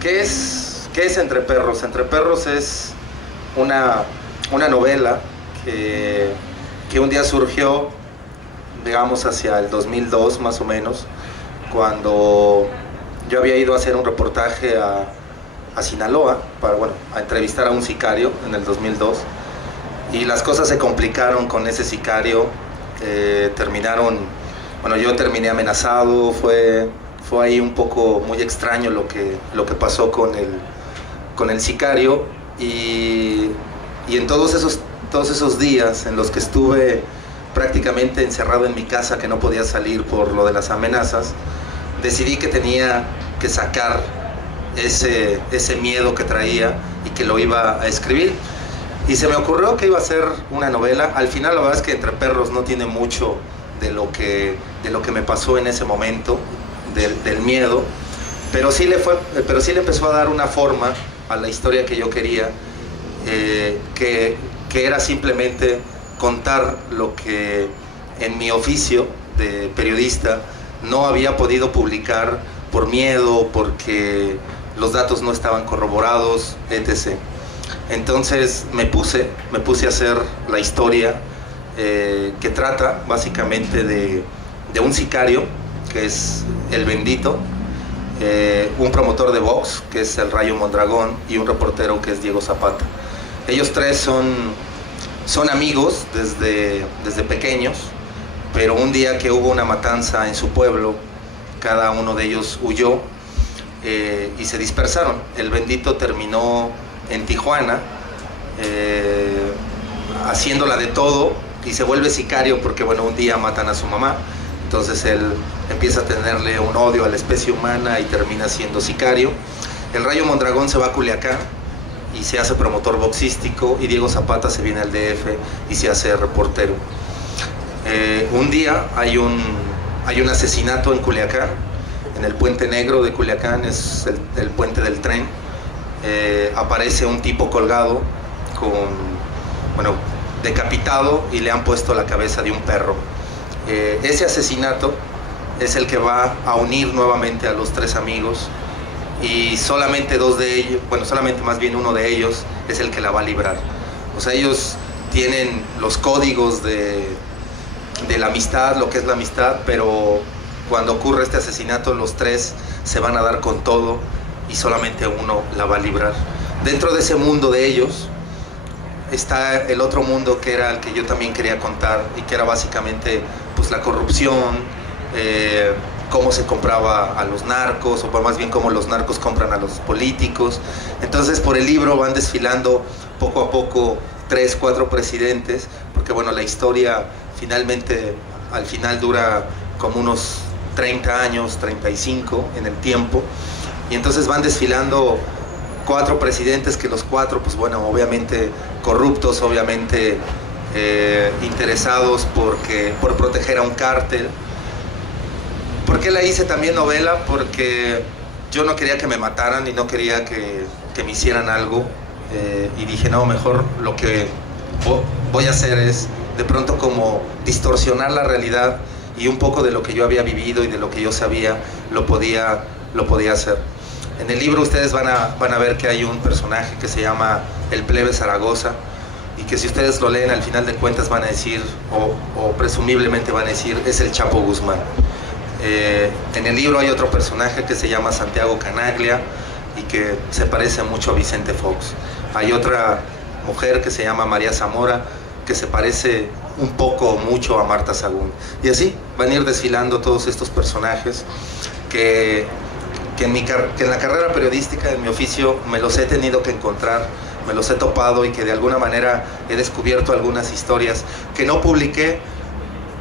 ¿Qué es Entre Perros? Entre Perros es una novela que un día surgió, digamos, hacia el 2002 más o menos, cuando yo había ido a hacer un reportaje a Sinaloa, a entrevistar a un sicario en el 2002, y las cosas se complicaron con ese sicario. Yo terminé amenazado. Fue ahí un poco muy extraño lo que pasó con el sicario, y en todos esos días en los que estuve prácticamente encerrado en mi casa, que no podía salir por lo de las amenazas, decidí que tenía que sacar ese miedo que traía y que lo iba a escribir. Y se me ocurrió que iba a ser una novela. Al final la verdad es que Entre Perros no tiene mucho de lo que me pasó en ese momento, del miedo, pero sí le empezó a dar una forma a la historia que yo quería, que era simplemente contar lo que en mi oficio de periodista no había podido publicar por miedo, porque los datos no estaban corroborados, etc. Entonces me puse a hacer la historia, que trata básicamente de un sicario, que es el Bendito, un promotor de box, que es el Rayo Mondragón, y un reportero, que es Diego Zapata. Ellos tres son amigos desde pequeños, pero un día que hubo una matanza en su pueblo, cada uno de ellos huyó, y se dispersaron. El Bendito terminó en Tijuana, haciéndola de todo, y se vuelve sicario porque un día matan a su mamá. Entonces él empieza a tenerle un odio a la especie humana y termina siendo sicario. El Rayo Mondragón se va a Culiacán y se hace promotor boxístico, y Diego Zapata se viene al DF y se hace reportero. Un día hay un asesinato en Culiacán, en el Puente Negro de Culiacán, es el puente del tren. Aparece un tipo colgado, decapitado, y le han puesto la cabeza de un perro. Ese asesinato es el que va a unir nuevamente a los tres amigos, y solamente uno de ellos es el que la va a librar. O sea, ellos tienen los códigos de la amistad, lo que es la amistad, pero cuando ocurre este asesinato, los tres se van a dar con todo y solamente uno la va a librar. Dentro de ese mundo de ellos está el otro mundo, que era el que yo también quería contar, y que era básicamente la corrupción, cómo se compraba a los narcos, o más bien cómo los narcos compran a los políticos. Entonces por el libro van desfilando poco a poco 3, 4 presidentes, porque la historia al final dura como unos 30 años, 35 en el tiempo, y entonces van desfilando 4 presidentes, que los 4, obviamente corruptos, obviamente interesados por proteger a un cártel. ¿Por qué la hice también novela? Porque yo no quería que me mataran y no quería que me hicieran algo, y dije, no, mejor lo que voy a hacer es de pronto como distorsionar la realidad, y un poco de lo que yo había vivido y de lo que yo sabía lo podía hacer. En el libro ustedes van a ver que hay un personaje que se llama el Plebe Zaragoza, y que si ustedes lo leen, al final de cuentas van a decir, o presumiblemente van a decir, es el Chapo Guzmán. En el libro hay otro personaje que se llama Santiago Canaglia, y que se parece mucho a Vicente Fox. Hay otra mujer que se llama María Zamora, que se parece un poco o mucho a Marta Sagún. Y así van a ir desfilando todos estos personajes que en la carrera periodística, en mi oficio, me los he tenido que encontrar, me los he topado, y que de alguna manera he descubierto algunas historias que no publiqué.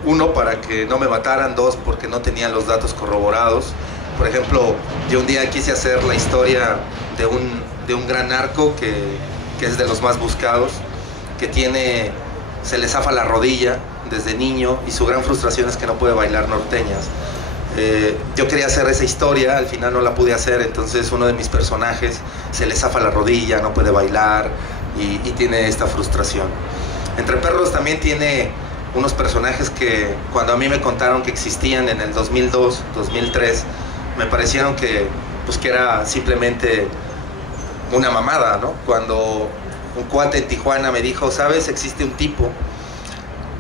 1, para que no me mataran; 2, porque no tenían los datos corroborados. Por ejemplo, yo un día quise hacer la historia de un gran narco que es de los más buscados, que se le zafa la rodilla desde niño y su gran frustración es que no puede bailar norteñas. Yo quería hacer esa historia, al final no la pude hacer, entonces uno de mis personajes se le zafa la rodilla, no puede bailar y tiene esta frustración. Entre Perros también tiene unos personajes que cuando a mí me contaron que existían en el 2002, 2003, me parecieron que era simplemente una mamada, ¿no? Cuando un cuate en Tijuana me dijo, ¿sabes? Existe un tipo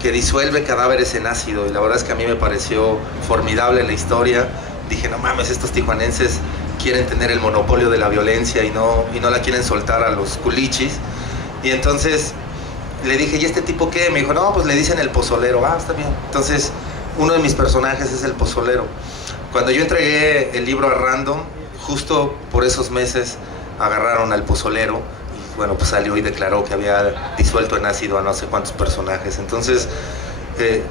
que disuelve cadáveres en ácido, y la verdad es que a mí me pareció formidable la historia. Dije, no mames, estos tijuanenses quieren tener el monopolio de la violencia y no la quieren soltar a los culichis. Y entonces le dije, ¿y este tipo qué? Me dijo, no, pues le dicen el pozolero. Ah, está bien. Entonces uno de mis personajes es el pozolero. Cuando yo entregué el libro a Random, justo por esos meses agarraron al pozolero. Bueno, pues salió y declaró que había disuelto en ácido a no sé cuántos personajes. Entonces,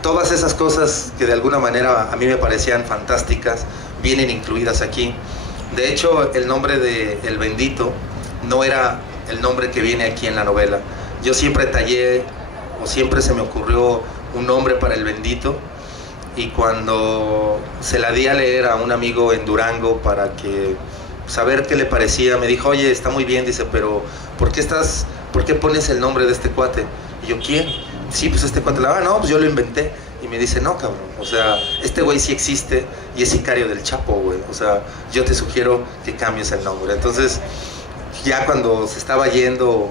todas esas cosas que de alguna manera a mí me parecían fantásticas, vienen incluidas aquí. De hecho, el nombre de El Bendito no era el nombre que viene aquí en la novela. Yo siempre tallé, o siempre se me ocurrió un nombre para El Bendito, y cuando se la di a leer a un amigo en Durango para saber qué le parecía, me dijo, oye, está muy bien, dice, pero ¿por qué pones el nombre de este cuate? Y yo, ¿quién? Sí, pues este cuate. No, pues yo lo inventé. Y me dice, no, cabrón, o sea, este güey sí existe y es sicario del Chapo, güey. O sea, yo te sugiero que cambies el nombre. Entonces, ya cuando se estaba yendo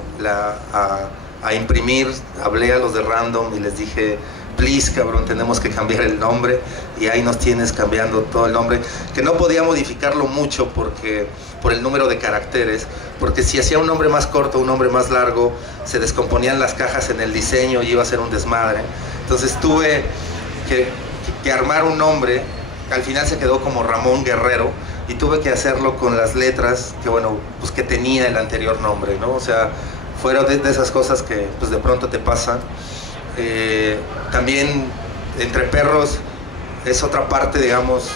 a imprimir, hablé a los de Random y les dije, please, cabrón, tenemos que cambiar el nombre. Y ahí nos tienes cambiando todo el nombre, que no podía modificarlo mucho por el número de caracteres, porque si hacía un nombre más corto, un nombre más largo, se descomponían las cajas en el diseño y iba a ser un desmadre. Entonces tuve que armar un nombre, al final se quedó como Ramón Guerrero, y tuve que hacerlo con las letras que tenía el anterior nombre, ¿no? O sea, fueron de esas cosas que pues de pronto te pasan. También Entre Perros es otra parte, digamos,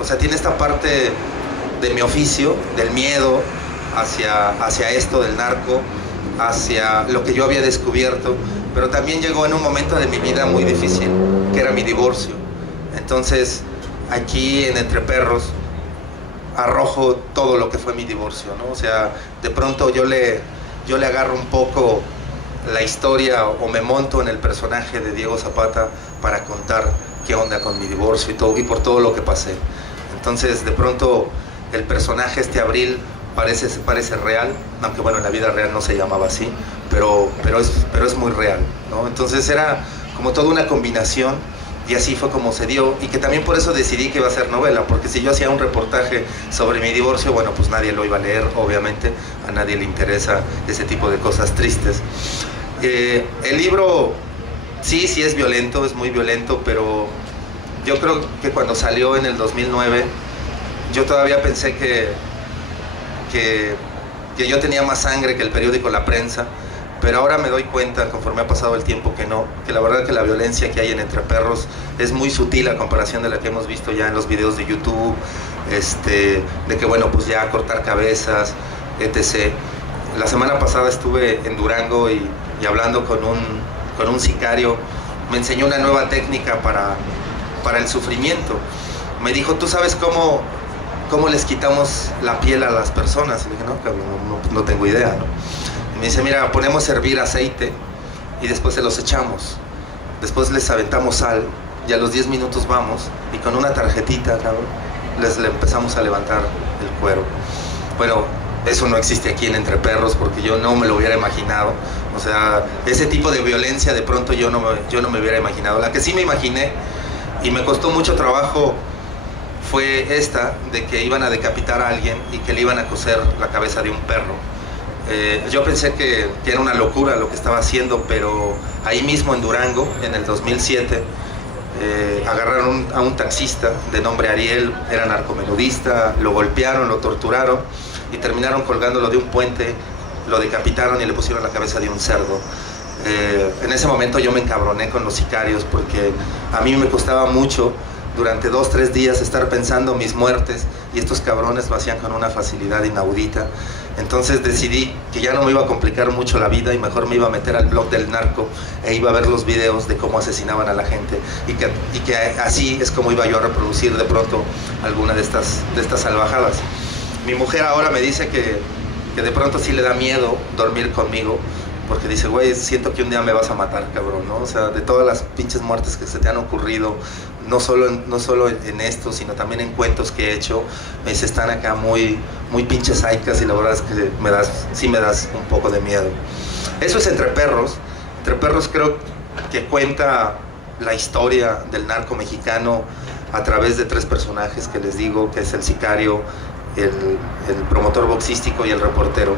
o sea, tiene esta parte de mi oficio, del miedo hacia esto del narco, hacia lo que yo había descubierto, pero también llegó en un momento de mi vida muy difícil, que era mi divorcio. Entonces, aquí en Entre Perros arrojo todo lo que fue mi divorcio, ¿no? O sea, de pronto yo le agarro un poco la historia o me monto en el personaje de Diego Zapata para contar qué onda con mi divorcio y por todo lo que pasé. Entonces, de pronto, el personaje Abril parece real, aunque bueno, en la vida real no se llamaba así, pero es muy real, ¿no? Entonces era como toda una combinación, y así fue como se dio, y que también por eso decidí que iba a ser novela, porque si yo hacía un reportaje sobre mi divorcio, bueno, pues nadie lo iba a leer, obviamente, a nadie le interesa ese tipo de cosas tristes. El libro sí es violento, es muy violento, pero yo creo que cuando salió en el 2009, yo todavía pensé que yo tenía más sangre que el periódico La Prensa, pero ahora me doy cuenta, conforme ha pasado el tiempo, que la verdad que la violencia que hay en Entre Perros es muy sutil a comparación de la que hemos visto ya en los videos de YouTube, de que bueno, pues ya cortar cabezas, etc. La semana pasada estuve en Durango y hablando con un sicario, me enseñó una nueva técnica para el sufrimiento. Me dijo, ¿tú sabes cómo les quitamos la piel a las personas? Y le dije, no tengo idea, ¿no? Y me dice, mira, ponemos a hervir aceite y después se los echamos. Después les aventamos sal y a los 10 minutos vamos y con una tarjetita, cabrón, le empezamos a levantar el cuero. Bueno, eso no existe aquí en Entre Perros porque yo no me lo hubiera imaginado. O sea, ese tipo de violencia de pronto yo no me hubiera imaginado. La que sí me imaginé y me costó mucho trabajo fue esta, de que iban a decapitar a alguien y que le iban a coser la cabeza de un perro. Yo pensé que era una locura lo que estaba haciendo, pero ahí mismo en Durango, en el 2007, agarraron a un taxista de nombre Ariel, era narcomenudista, lo golpearon, lo torturaron y terminaron colgándolo de un puente, lo decapitaron y le pusieron la cabeza de un cerdo. En ese momento yo me encabroné con los sicarios porque a mí me costaba mucho durante 2-3 días estar pensando mis muertes y estos cabrones lo hacían con una facilidad inaudita. Entonces decidí que ya no me iba a complicar mucho la vida y mejor me iba a meter al blog del narco e iba a ver los videos de cómo asesinaban a la gente y que así es como iba yo a reproducir de pronto alguna de estas salvajadas. Mi mujer ahora me dice que de pronto sí le da miedo dormir conmigo, porque dice, güey, siento que un día me vas a matar, cabrón, ¿no? O sea, de todas las pinches muertes que se te han ocurrido, no solo en esto, sino también en cuentos que he hecho, me dice, están acá muy pinches saicas y la verdad es que sí me das un poco de miedo. Eso es Entre Perros. Entre Perros creo que cuenta la historia del narco mexicano a través de 3 personajes que les digo, que es el sicario, el promotor boxístico y el reportero.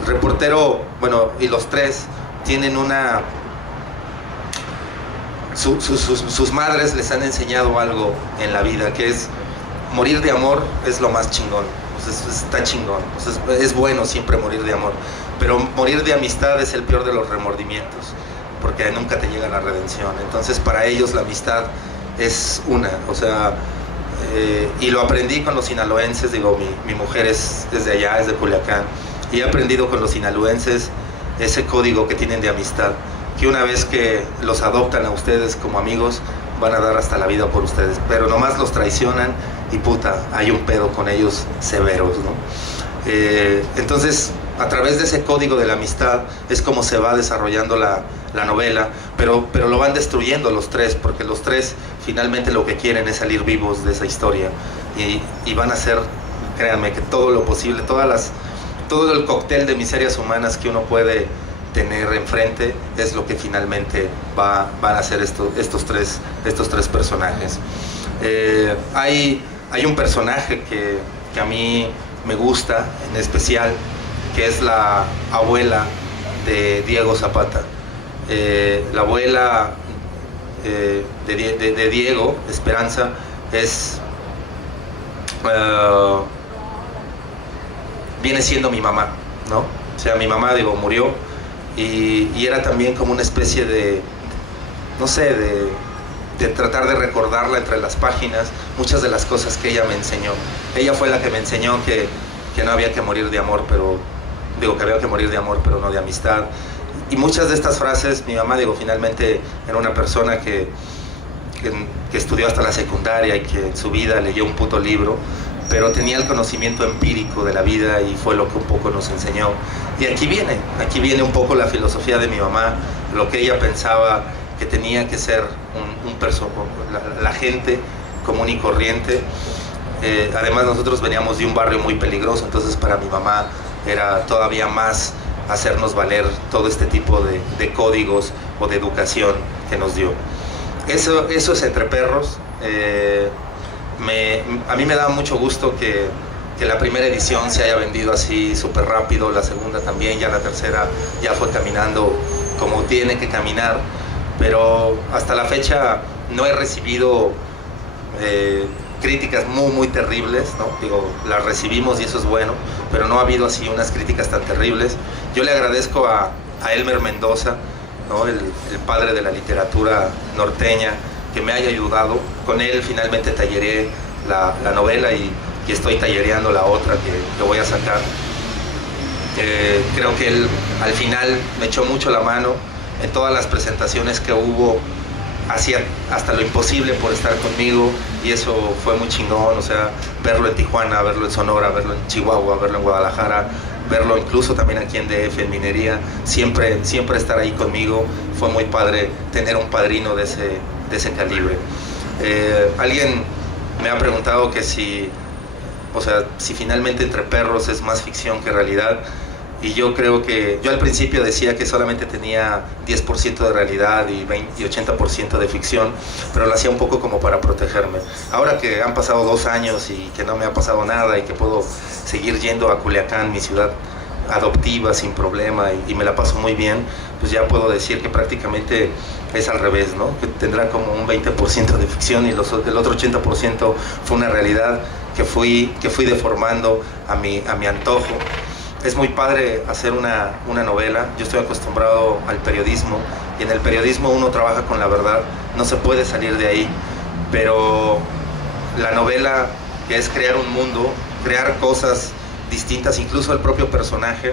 El reportero, bueno, y los 3 tienen sus madres les han enseñado algo en la vida, que es morir de amor es lo más chingón, está chingón, es bueno siempre morir de amor, pero morir de amistad es el peor de los remordimientos, porque nunca te llega la redención. Entonces para ellos la amistad es una, o sea, y lo aprendí con los sinaloenses, digo, mi mujer es de allá, es de Culiacán, y he aprendido con los sinaloenses ese código que tienen de amistad, que una vez que los adoptan a ustedes como amigos, van a dar hasta la vida por ustedes, pero nomás los traicionan y puta, hay un pedo con ellos severos, ¿no? Entonces, a través de ese código de la amistad es como se va desarrollando la novela, pero lo van destruyendo los 3, porque los 3 finalmente lo que quieren es salir vivos de esa historia y van a hacer, créanme, que todo lo posible, todo el cóctel de miserias humanas que uno puede tener enfrente es lo que finalmente van a hacer estos tres personajes. Hay un personaje que a mí me gusta en especial, que es la abuela de Diego Zapata. La abuela de Diego, Esperanza, viene siendo mi mamá, ¿no? O sea, mi mamá, digo, murió y era también como una especie de, no sé, de tratar de recordarla entre las páginas, muchas de las cosas que ella me enseñó. Ella fue la que me enseñó que no había que morir de amor, pero, digo, que había que morir de amor, pero no de amistad. Y muchas de estas frases, mi mamá, digo, finalmente era una persona que estudió hasta la secundaria y que en su vida leyó un puto libro, pero tenía el conocimiento empírico de la vida y fue lo que un poco nos enseñó. Y aquí viene un poco la filosofía de mi mamá, lo que ella pensaba que tenía que ser la gente común y corriente. Además nosotros veníamos de un barrio muy peligroso, entonces para mi mamá era todavía más hacernos valer todo este tipo de códigos o de educación que nos dio. Eso es Entre Perros. A mí me da mucho gusto que la primera edición se haya vendido así súper rápido, la segunda también, ya la tercera ya fue caminando como tiene que caminar, pero hasta la fecha no he recibido críticas muy terribles, ¿no? Digo, las recibimos y eso es bueno, pero no ha habido así unas críticas tan terribles. Yo le agradezco a Elmer Mendoza, ¿no? el padre de la literatura norteña, que me haya ayudado. Con él finalmente talleré la novela y estoy tallereando la otra que voy a sacar. Creo que él al final me echó mucho la mano en todas las presentaciones que hubo, hacía hasta lo imposible por estar conmigo y eso fue muy chingón. O sea, verlo en Tijuana, verlo en Sonora, verlo en Chihuahua, verlo en Guadalajara, verlo incluso también aquí en DF, en Minería, siempre estar ahí conmigo. Fue muy padre tener un padrino de ese calibre. Alguien me ha preguntado que si finalmente Entre Perros es más ficción que realidad, y yo creo que yo al principio decía que solamente tenía 10% de realidad y 80% de ficción, pero lo hacía un poco como para protegerme. Ahora que han pasado 2 años y que no me ha pasado nada y que puedo seguir yendo a Culiacán, mi ciudad adoptiva, sin problema, y me la paso muy bien, pues ya puedo decir que prácticamente es al revés, ¿no? Que tendrá como un 20% de ficción y el otro 80% fue una realidad que fui deformando a mi antojo. Es muy padre hacer una novela. Yo estoy acostumbrado al periodismo y en el periodismo uno trabaja con la verdad, no se puede salir de ahí, pero la novela, que es crear un mundo, crear cosas distintas, incluso el propio personaje,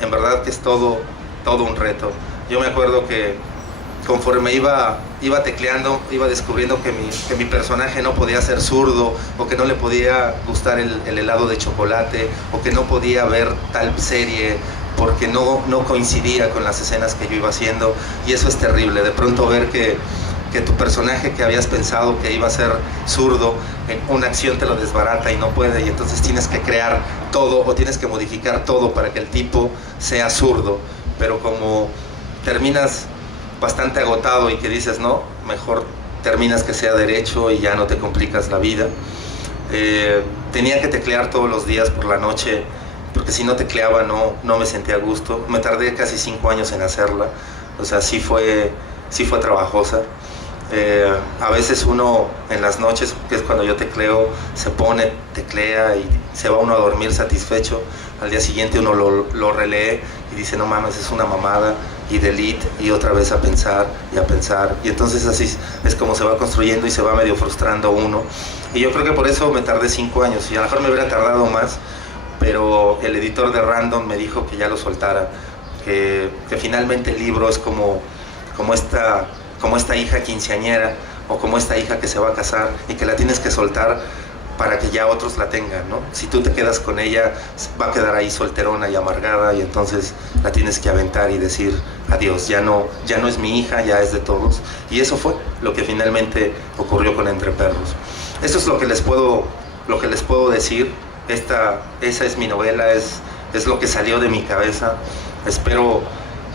en verdad que es todo un reto. Yo me acuerdo que conforme iba tecleando, iba descubriendo que mi personaje no podía ser zurdo, o que no le podía gustar el helado de chocolate, o que no podía ver tal serie porque no coincidía con las escenas que yo iba haciendo, y eso es terrible, de pronto ver que tu personaje que habías pensado que iba a ser zurdo, en una acción te lo desbarata y no puede, y entonces tienes que crear todo o tienes que modificar todo para que el tipo sea zurdo, pero como terminas bastante agotado y que dices no, mejor terminas que sea derecho y ya no te complicas la vida. Tenía que teclear todos los días por la noche, porque si no tecleaba no me sentía a gusto. Me tardé casi 5 años en hacerla, o sea, sí fue trabajosa. A veces uno en las noches, que es cuando yo tecleo, se pone, teclea y se va uno a dormir satisfecho. Al día siguiente uno lo relee y dice no mames, es una mamada, y delete, y otra vez a pensar, y entonces así es como se va construyendo y se va medio frustrando uno. Y yo creo que por eso me tardé 5 años, y a lo mejor me hubiera tardado más, pero el editor de Random me dijo que ya lo soltara, que finalmente el libro es como esta hija quinceañera, o como esta hija que se va a casar y que la tienes que soltar para que ya otros la tengan, ¿no? Si tú te quedas con ella, va a quedar ahí solterona y amargada, y entonces la tienes que aventar y decir adiós, ya no es mi hija, ya es de todos. Y eso fue lo que finalmente ocurrió con Entre Perros. Eso es lo que les puedo decir. Esa es mi novela, es lo que salió de mi cabeza. Espero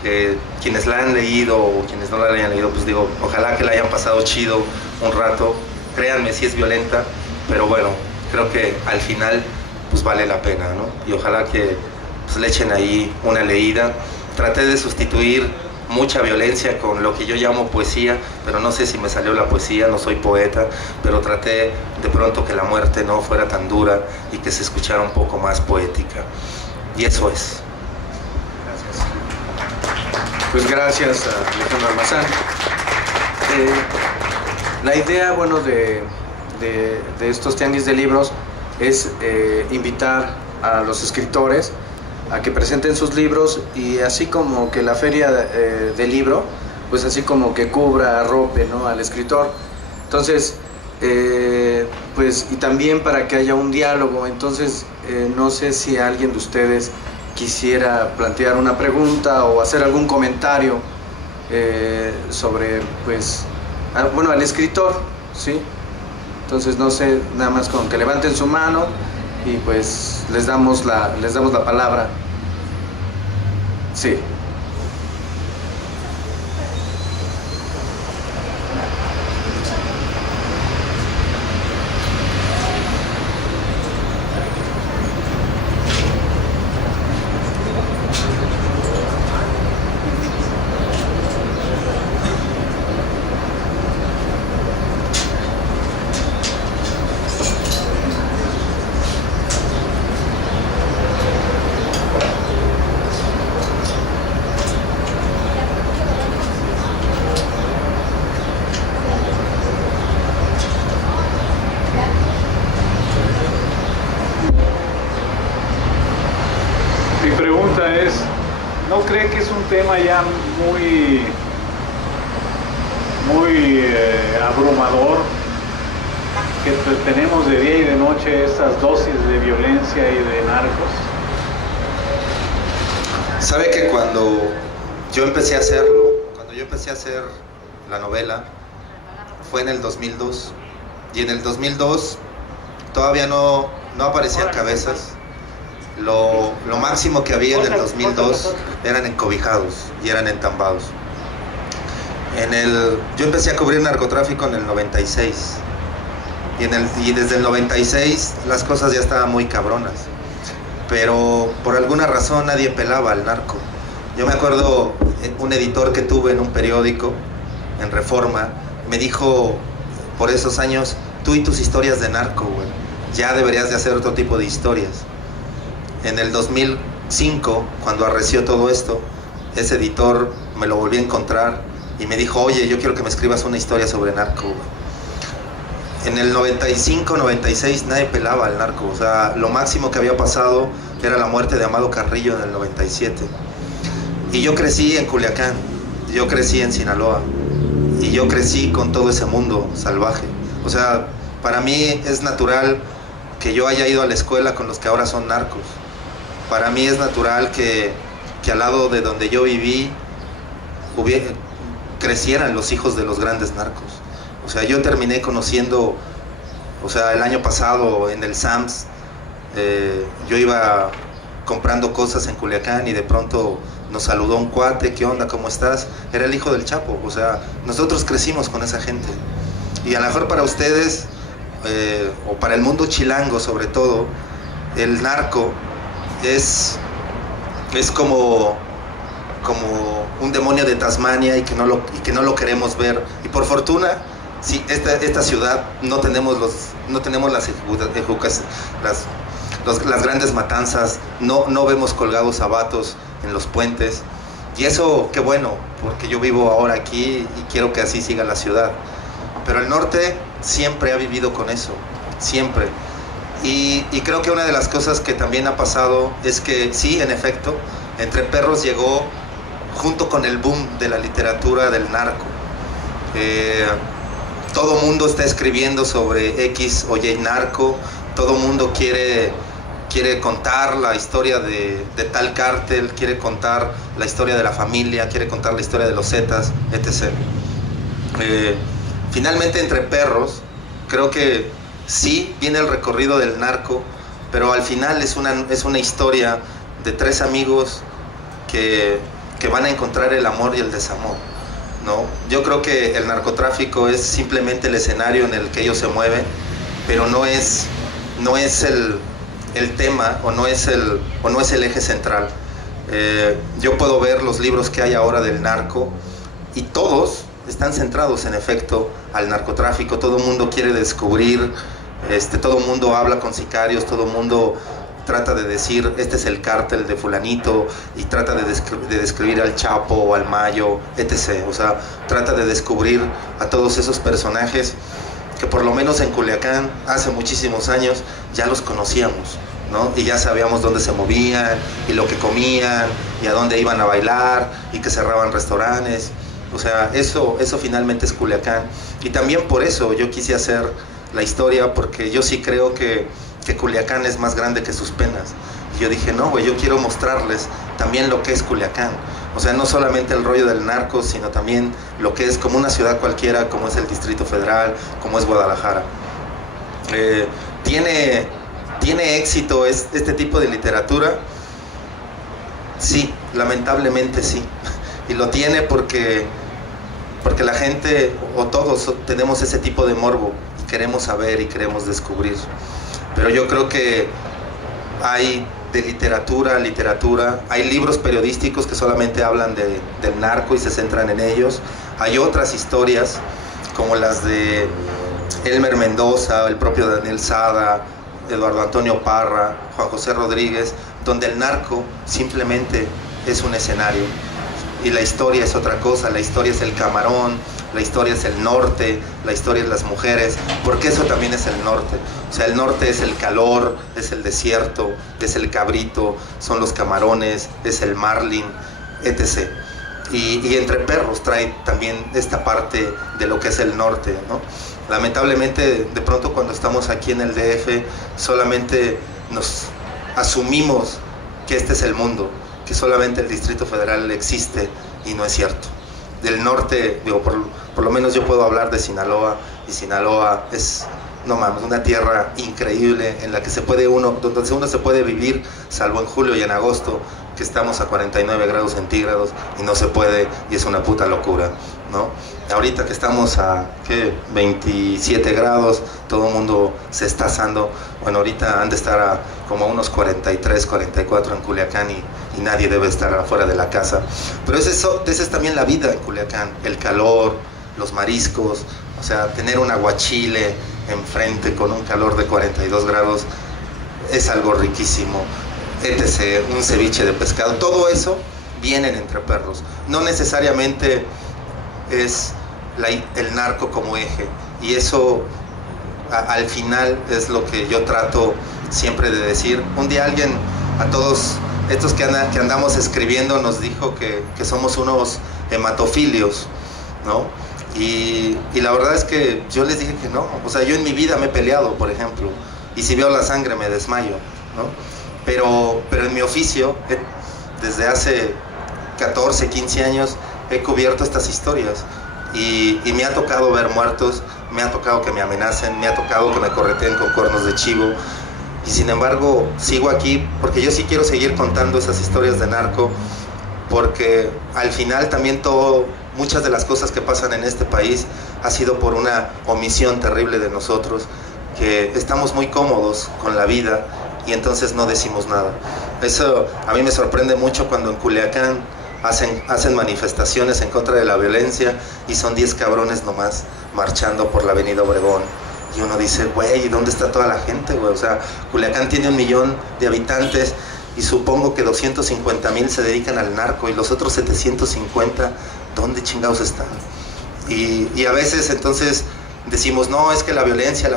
que quienes la han leído o quienes no la hayan leído, pues digo, ojalá que la hayan pasado chido un rato. Créanme, sí es violenta, pero bueno, creo que al final pues vale la pena, ¿no? Y ojalá que pues, le echen ahí una leída. Traté de sustituir mucha violencia con lo que yo llamo poesía, pero no sé si me salió la poesía, no soy poeta, pero traté de pronto que la muerte no fuera tan dura y que se escuchara un poco más poética. Y eso es. Pues gracias a Alejandro Almazán. La idea, bueno, de estos tianguis de libros es invitar a los escritores a que presenten sus libros, y así como que la feria del libro, pues así como que cubra, arrope, ¿no?, al escritor. Entonces, pues, y también para que haya un diálogo. Entonces, no sé si alguien de ustedes quisiera plantear una pregunta o hacer algún comentario sobre, pues, bueno, al escritor, ¿sí? Entonces, no sé, nada más con que levanten su mano y pues les damos la palabra. Sí. ¿No cree que es un tema ya muy abrumador, que tenemos de día y de noche estas dosis de violencia y de narcos? Sabe que cuando yo empecé a hacerlo, cuando yo empecé a hacer la novela, fue en el 2002, y en el 2002 todavía no aparecían cabezas. Lo máximo que había en el 2002 eran encobijados y eran entambados. Yo empecé a cubrir narcotráfico en el 96, y desde el 96 las cosas ya estaban muy cabronas, pero por alguna razón nadie pelaba al narco. Yo me acuerdo, un editor que tuve en un periódico, en Reforma, me dijo por esos años: tú y tus historias de narco, güey, ya deberías de hacer otro tipo de historias. En el 2005, cuando arreció todo esto, ese editor me lo volví a encontrar y me dijo: oye, yo quiero que me escribas una historia sobre narco, güey. En el 95, 96 nadie pelaba al narco, o sea, lo máximo que había pasado era la muerte de Amado Carrillo en el 97. Y yo crecí en Culiacán, yo crecí en Sinaloa, y yo crecí con todo ese mundo salvaje. O sea, para mí es natural que yo haya ido a la escuela con los que ahora son narcos. Para mí es natural que al lado de donde yo viví crecieran los hijos de los grandes narcos. O sea, yo terminé conociendo, o sea, el año pasado en el Sams, yo iba comprando cosas en Culiacán y de pronto nos saludó un cuate, ¿qué onda? ¿Cómo estás? Era el hijo del Chapo. O sea, nosotros crecimos con esa gente. Y a lo mejor para ustedes, o para el mundo chilango sobre todo, el narco es como un demonio de Tasmania y que no lo queremos ver. Y por fortuna, sí, esta ciudad no tenemos las grandes matanzas, no vemos colgados a vatos en los puentes. Y eso, qué bueno, porque yo vivo ahora aquí y quiero que así siga la ciudad. Pero el norte siempre ha vivido con eso, siempre. Y creo que una de las cosas que también ha pasado es que sí, en efecto, Entre Perros llegó junto con el boom de la literatura del narco. Todo mundo está escribiendo sobre X o Y narco, todo mundo quiere contar la historia de tal cártel, quiere contar la historia de la familia, quiere contar la historia de los Zetas, etc. Finalmente, Entre Perros, creo que sí viene el recorrido del narco, pero al final es una historia de tres amigos que van a encontrar el amor y el desamor, ¿no? Yo creo que el narcotráfico es simplemente el escenario en el que ellos se mueven, pero no es el tema o no es el eje central. Yo puedo ver los libros que hay ahora del narco y todos están centrados en efecto al narcotráfico. Todo el mundo quiere descubrir, todo el mundo habla con sicarios, todo el mundo trata de decir este es el cártel de fulanito y trata de describir al Chapo o al Mayo, etc. O sea, trata de descubrir a todos esos personajes que por lo menos en Culiacán hace muchísimos años ya los conocíamos, ¿no? Y ya sabíamos dónde se movían y lo que comían y a dónde iban a bailar y que cerraban restaurantes. O sea, eso finalmente es Culiacán. Y también por eso yo quise hacer la historia, porque yo sí creo que Culiacán es más grande que sus penas. Y yo dije, no, güey, yo quiero mostrarles también lo que es Culiacán. O sea, no solamente el rollo del narco, sino también lo que es como una ciudad cualquiera, como es el Distrito Federal, como es Guadalajara. ¿Tiene éxito este tipo de literatura? Sí, lamentablemente sí. Y lo tiene porque la gente, o todos, tenemos ese tipo de morbo y queremos saber y queremos descubrir. Pero yo creo que hay de literatura, hay libros periodísticos que solamente hablan del narco y se centran en ellos. Hay otras historias como las de Elmer Mendoza, el propio Daniel Sada, Eduardo Antonio Parra, Juan José Rodríguez, donde el narco simplemente es un escenario y la historia es otra cosa. La historia es el camarón, la historia es el norte, la historia es las mujeres, porque eso también es el norte. O sea, el norte es el calor, es el desierto, es el cabrito, son los camarones, es el marlin, etc. Y Entre Perros trae también esta parte de lo que es el norte, ¿no? Lamentablemente, de pronto cuando estamos aquí en el DF, solamente nos asumimos que este es el mundo, que solamente el Distrito Federal existe, y no es cierto. Del norte, digo, por lo menos yo puedo hablar de Sinaloa, y Sinaloa es, no mames, una tierra increíble en la que donde uno se puede vivir, salvo en julio y en agosto, que estamos a 49 grados centígrados y no se puede, y es una puta locura, ¿no? Ahorita que estamos a 27 grados, todo el mundo se está asando. Bueno, ahorita han de estar como a unos 43, 44 en Culiacán y nadie debe estar afuera de la casa. Pero esa es también la vida en Culiacán, el calor, los mariscos, o sea, tener un aguachile enfrente con un calor de 42 grados es algo riquísimo, etc. Un ceviche de pescado, todo eso viene en Entre Perros. No necesariamente es el narco como eje, y eso al final es lo que yo trato siempre de decir. Un día alguien a todos estos que andamos escribiendo, nos dijo que somos unos hematofilios, ¿no? Y la verdad es que yo les dije que no. O sea, yo en mi vida me he peleado, por ejemplo, y si veo la sangre me desmayo, ¿no? Pero en mi oficio, desde hace 14, 15 años, he cubierto estas historias y me ha tocado ver muertos, me ha tocado que me amenacen, me ha tocado que me correteen con cuernos de chivo, y sin embargo sigo aquí porque yo sí quiero seguir contando esas historias de narco, porque al final también muchas de las cosas que pasan en este país ha sido por una omisión terrible de nosotros, que estamos muy cómodos con la vida y entonces no decimos nada. Eso a mí me sorprende mucho cuando en Culiacán hacen manifestaciones en contra de la violencia y son 10 cabrones nomás marchando por la avenida Obregón. Y uno dice, güey, ¿dónde está toda la gente, güey? O sea, Culiacán tiene 1 millón de habitantes y supongo que 250,000 se dedican al narco, y los otros 750, ¿dónde chingados están? Y a veces entonces decimos, no, es que la violencia,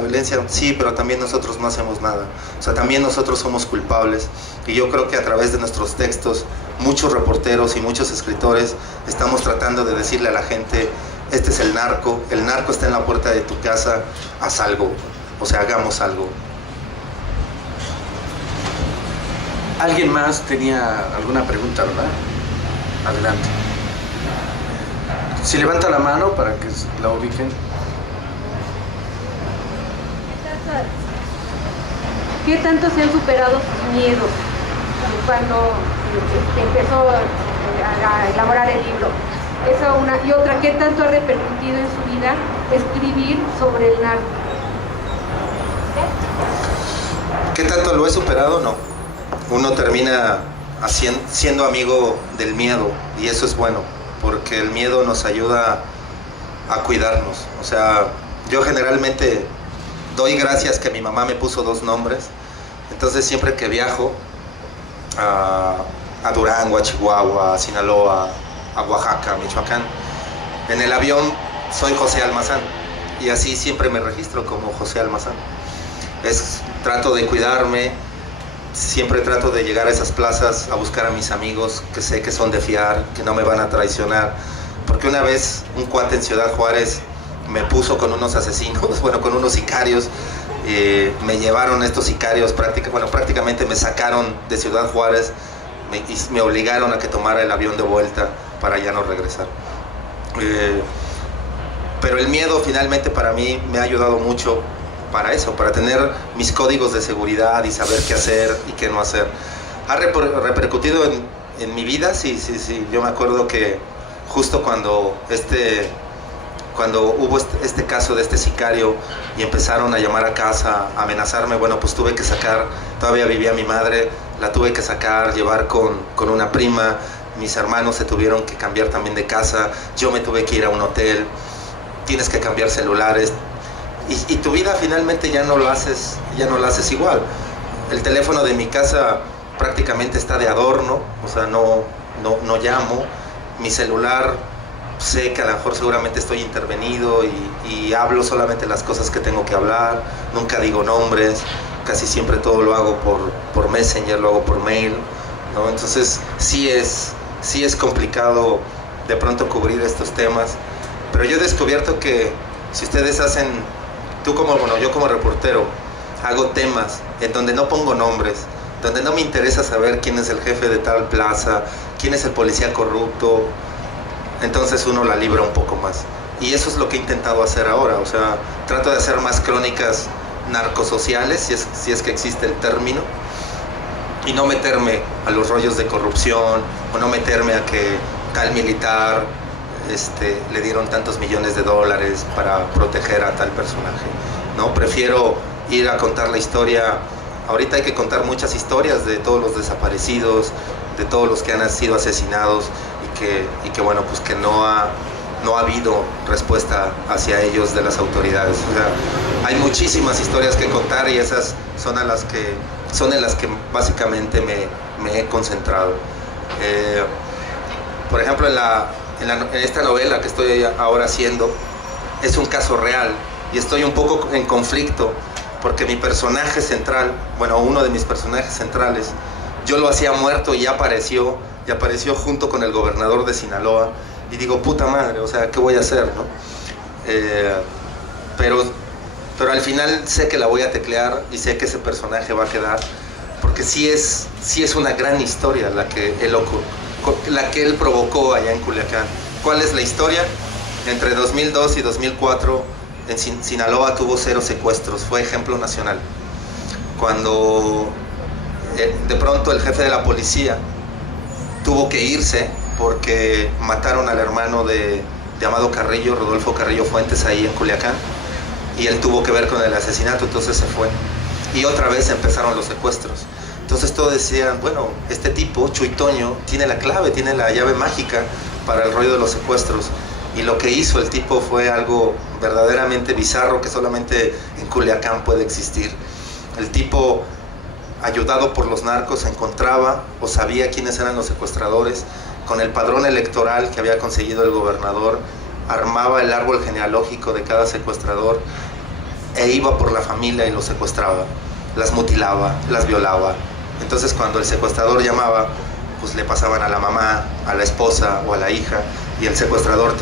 sí, pero también nosotros no hacemos nada. O sea, también nosotros somos culpables. Y yo creo que a través de nuestros textos, muchos reporteros y muchos escritores estamos tratando de decirle a la gente, este es el narco está en la puerta de tu casa, haz algo, o sea, hagamos algo. ¿Alguien más tenía alguna pregunta, verdad? Adelante. Si levanta la mano para que la ubiquen. ¿Qué tanto se han superado sus miedos cuando empezó a elaborar el libro? Esa una. Y otra, ¿qué tanto ha repercutido en su vida escribir sobre el narco? ¿Qué tanto lo he superado? No. Uno termina siendo amigo del miedo, y eso es bueno, porque el miedo nos ayuda a cuidarnos. O sea, yo generalmente doy gracias que mi mamá me puso 2 nombres, entonces siempre que viajo a Durango, a Chihuahua, a Sinaloa, a Oaxaca, a Michoacán, en el avión soy José Almazán, y así siempre me registro como José Almazán. Trato de cuidarme, siempre trato de llegar a esas plazas a buscar a mis amigos que sé que son de fiar, que no me van a traicionar, porque una vez un cuate en Ciudad Juárez me puso con unos asesinos, con unos sicarios, me llevaron estos sicarios, prácticamente me sacaron de Ciudad Juárez y me obligaron a que tomara el avión de vuelta para ya no regresar. Pero el miedo finalmente para mí me ha ayudado mucho para eso, para tener mis códigos de seguridad y saber qué hacer y qué no hacer. ¿Ha repercutido en mi vida? Sí. Yo me acuerdo que justo cuando hubo este caso de este sicario y empezaron a llamar a casa, a amenazarme, pues tuve que sacar, todavía vivía mi madre, la tuve que sacar, llevar con una prima, mis hermanos se tuvieron que cambiar también de casa, yo me tuve que ir a un hotel, tienes que cambiar celulares, y tu vida finalmente ya no lo haces igual. El teléfono de mi casa prácticamente está de adorno, o sea, no llamo, mi celular, sé que a lo mejor seguramente estoy intervenido y hablo solamente las cosas que tengo que hablar, nunca digo nombres, casi siempre todo lo hago por Messenger, lo hago por mail, ¿no? Entonces sí es complicado de pronto cubrir estos temas, pero yo he descubierto que si ustedes hacen, yo como reportero, hago temas en donde no pongo nombres, donde no me interesa saber quién es el jefe de tal plaza, quién es el policía corrupto, entonces uno la libra un poco más. Y eso es lo que he intentado hacer ahora, o sea, trato de hacer más crónicas narcosociales, si es que existe el término, y no meterme a los rollos de corrupción, o no meterme a que tal militar le dieron tantos millones de dólares para proteger a tal personaje, ¿no? Prefiero ir a contar la historia. Ahorita hay que contar muchas historias de todos los desaparecidos, de todos los que han sido asesinados y que no ha habido respuesta hacia ellos de las autoridades. O sea, hay muchísimas historias que contar y esas son en las que básicamente me he concentrado. Por ejemplo, en esta novela que estoy ahora haciendo, es un caso real y estoy un poco en conflicto porque mi personaje central, uno de mis personajes centrales, yo lo hacía muerto y apareció junto con el gobernador de Sinaloa, y digo, puta madre, o sea, ¿qué voy a hacer, no? Pero al final sé que la voy a teclear y sé que ese personaje va a quedar, porque sí es una gran historia la que él provocó allá en Culiacán. ¿Cuál es la historia? Entre 2002 y 2004 en Sinaloa tuvo 0 secuestros, fue ejemplo nacional. Cuando de pronto el jefe de la policía tuvo que irse porque mataron al hermano de Amado Carrillo, Rodolfo Carrillo Fuentes, ahí en Culiacán, y él tuvo que ver con el asesinato, entonces se fue. Y otra vez empezaron los secuestros. Entonces todos decían, bueno, este tipo, Chuy Toño, tiene la clave, tiene la llave mágica para el rollo de los secuestros. Y lo que hizo el tipo fue algo verdaderamente bizarro que solamente en Culiacán puede existir. El tipo, ayudado por los narcos, encontraba o sabía quiénes eran los secuestradores. Con el padrón electoral que había conseguido el gobernador, armaba el árbol genealógico de cada secuestrador e iba por la familia y los secuestraba, las mutilaba, las violaba. Entonces cuando el secuestrador llamaba, pues le pasaban a la mamá, a la esposa o a la hija, y el secuestrador